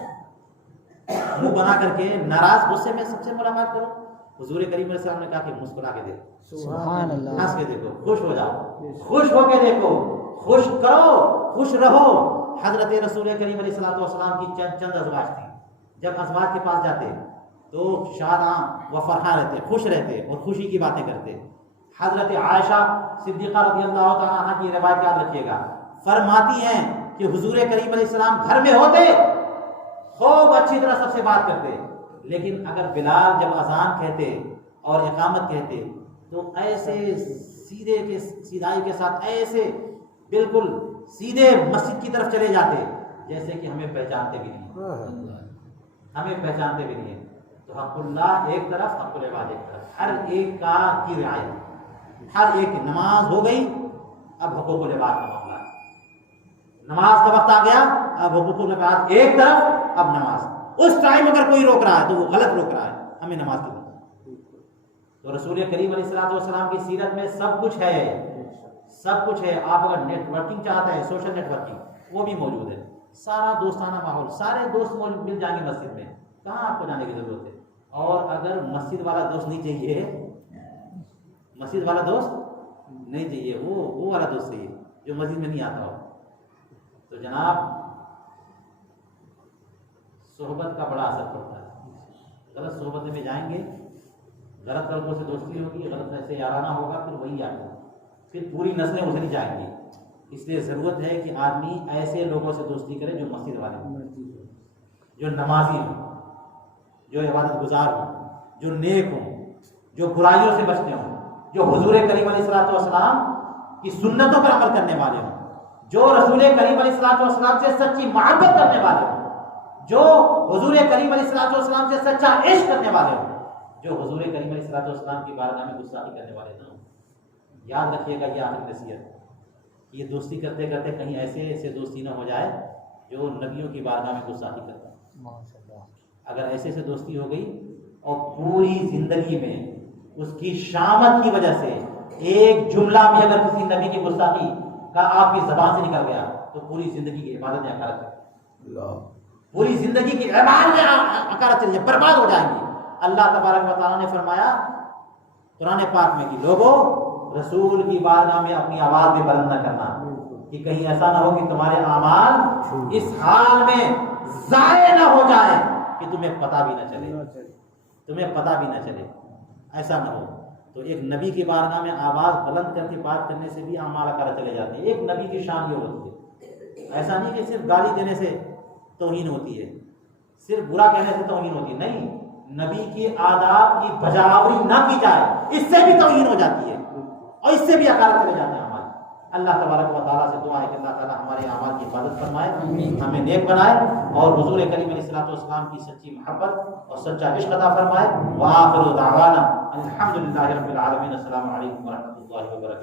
मुंह बना करके नाराज गुस्से में सबसे मुलाकात करो। हुजूर करीम अलैहिस्सलाम ने कहा कि मुस्कुरा के देखो, सुभान अल्लाह, हंस के देखो, खुश हो जाओ, खुश होके देखो, खुश करो, खुश रहो। हजरत रसूल करीम अलैहिस्सलाम की चंद अज़वाज थी, जब अज़वाज के पास जाते तो शादा व फरहा रहते, खुश रहते और खुशी की बातें करते। हजरत आयशा सिद्दीक़ा रज़ियल्लाहु तआला अन्हा की रिवायत याद रखिएगा, फरमाती हैं कि हुजूर करीम अलैहिस्सलाम घर में होते खूब अच्छी तरह सबसे बात करते, लेकिन अगर बिलाल जब अजान कहते और इकामत कहते तो ऐसे सीधे के सीधाई के साथ ऐसे बिल्कुल सीधे मस्जिद की तरफ चले जाते जैसे कि हमें पहचानते भी नहीं, हमें पहचानते भी नहीं। तो हक़ुल्लाह एक तरफ, हक़ुल इबाद एक तरफ, हर एक का की रियायत, हर एक नमाज हो गई, अब हक़ुक़ुल इबाद का मामला है। नमाज का वक्त आ गया, अब हक़ुक़ुल इबाद एक तरफ, अब नमाज। उस टाइम अगर कोई रोक रहा है तो वो गलत रोक रहा है, हमें नमाज की बात। तो रसूल करीम अलैहिस्सलाम की सीरत में सब कुछ है, सब कुछ है। आप अगर नेटवर्किंग चाहते हैं, सोशल नेटवर्किंग, वो भी मौजूद है, सारा दोस्ताना माहौल, सारे दोस्त मिल जाएंगे मस्जिद में, कहाँ आपको जाने की जरूरत है। और अगर मस्जिद वाला दोस्त नहीं चाहिए, मस्जिद वाला दोस्त नहीं चाहिए, वो वाला दोस्त चाहिए जो मस्जिद में नहीं आता हो, तो जनाब सोहबत का बड़ा असर पड़ता है। गलत सोहबत में जाएंगे, गलत लोगों से दोस्ती होगी, गलत ऐसे याराना होगा, फिर वही आएगा, फिर पूरी नस्लें उधर ही जाएंगी। इसलिए ज़रूरत है कि आदमी ऐसे लोगों से दोस्ती करे जो मस्जिद वाले हों, जो नमाजी हों, जो इबादत गुजार हों, जो नेक हों, जो बुराइयों से बचते हों, जो हुजूर करीम अलैहिस्सलाम की सुन्नतों पर अमल करने वाले हों, जो रसूल करीम अलैहिस्सलाम से सच्ची मोहब्बत करने वाले हों, जो हुजूर करीम अलैहिस्सलाम से सच्चा इश्क करने वाले हों, जो हुजूर करीम अलैहिस्सलाम की बारगाह में गुस्ताखी करने वाले ना। याद रखिएगा ये आखिरी नसीहत, ये दोस्ती करते करते कहीं ऐसे दोस्ती ना हो जाए जो नबियों की बारगाह में गुस्ताखी करता है। अगर ऐसे दोस्ती हो गई और पूरी जिंदगी में उसकी शामत की वजह से एक जुमला भी अगर किसी नबी की गुस्ताखी का आपकी ज़बान से निकल गया तो पूरी जिंदगी की इबादत अकारत है, पूरी जिंदगी की इबादत अकारत चली जाए, बर्बाद हो जाएंगी। अल्लाह तबारक व तआला ने फरमाया कुरान पाक में कि लोगों, रसूल की बारगाह में अपनी आवाज भी बुलंद न करना, कि कहीं ऐसा ना हो कि तुम्हारे आमाल इस हाल में ज़ाये ना हो जाए कि तुम्हें पता भी ना चले, तुम्हें पता भी ना चले, ऐसा ना हो। तो एक नबी की बारगाह में आवाज बुलंद करके बात करने से भी आमाल अकारा चले जाते हैं। एक नबी की शान ये होती है, ऐसा नहीं कि सिर्फ गाली देने से तौहीन होती है, सिर्फ बुरा कहने से तौहीन होती है, नहीं, नबी की आदाब की बजावरी ना की जाए इससे भी तौहीन हो जाती है और इससे भी अकाल चले जाते हैं हमारे। अल्लाह तबारक व तआला से दुआ है कि अल्लाह ताला हमारे अमाल की हिफाजत फरमाए, हमें नेक बनाए और हुजूर करीम अलैहिस्सलाम की सच्ची मोहब्बत और सच्चा इश्क अता फरमाए। व आखिरु दावाना अल्हम्दुलिल्लाहि रब्बिल आलमीन। अस्सलामु अलैकुम व रहमतुल्लाहि व बरकातुहू।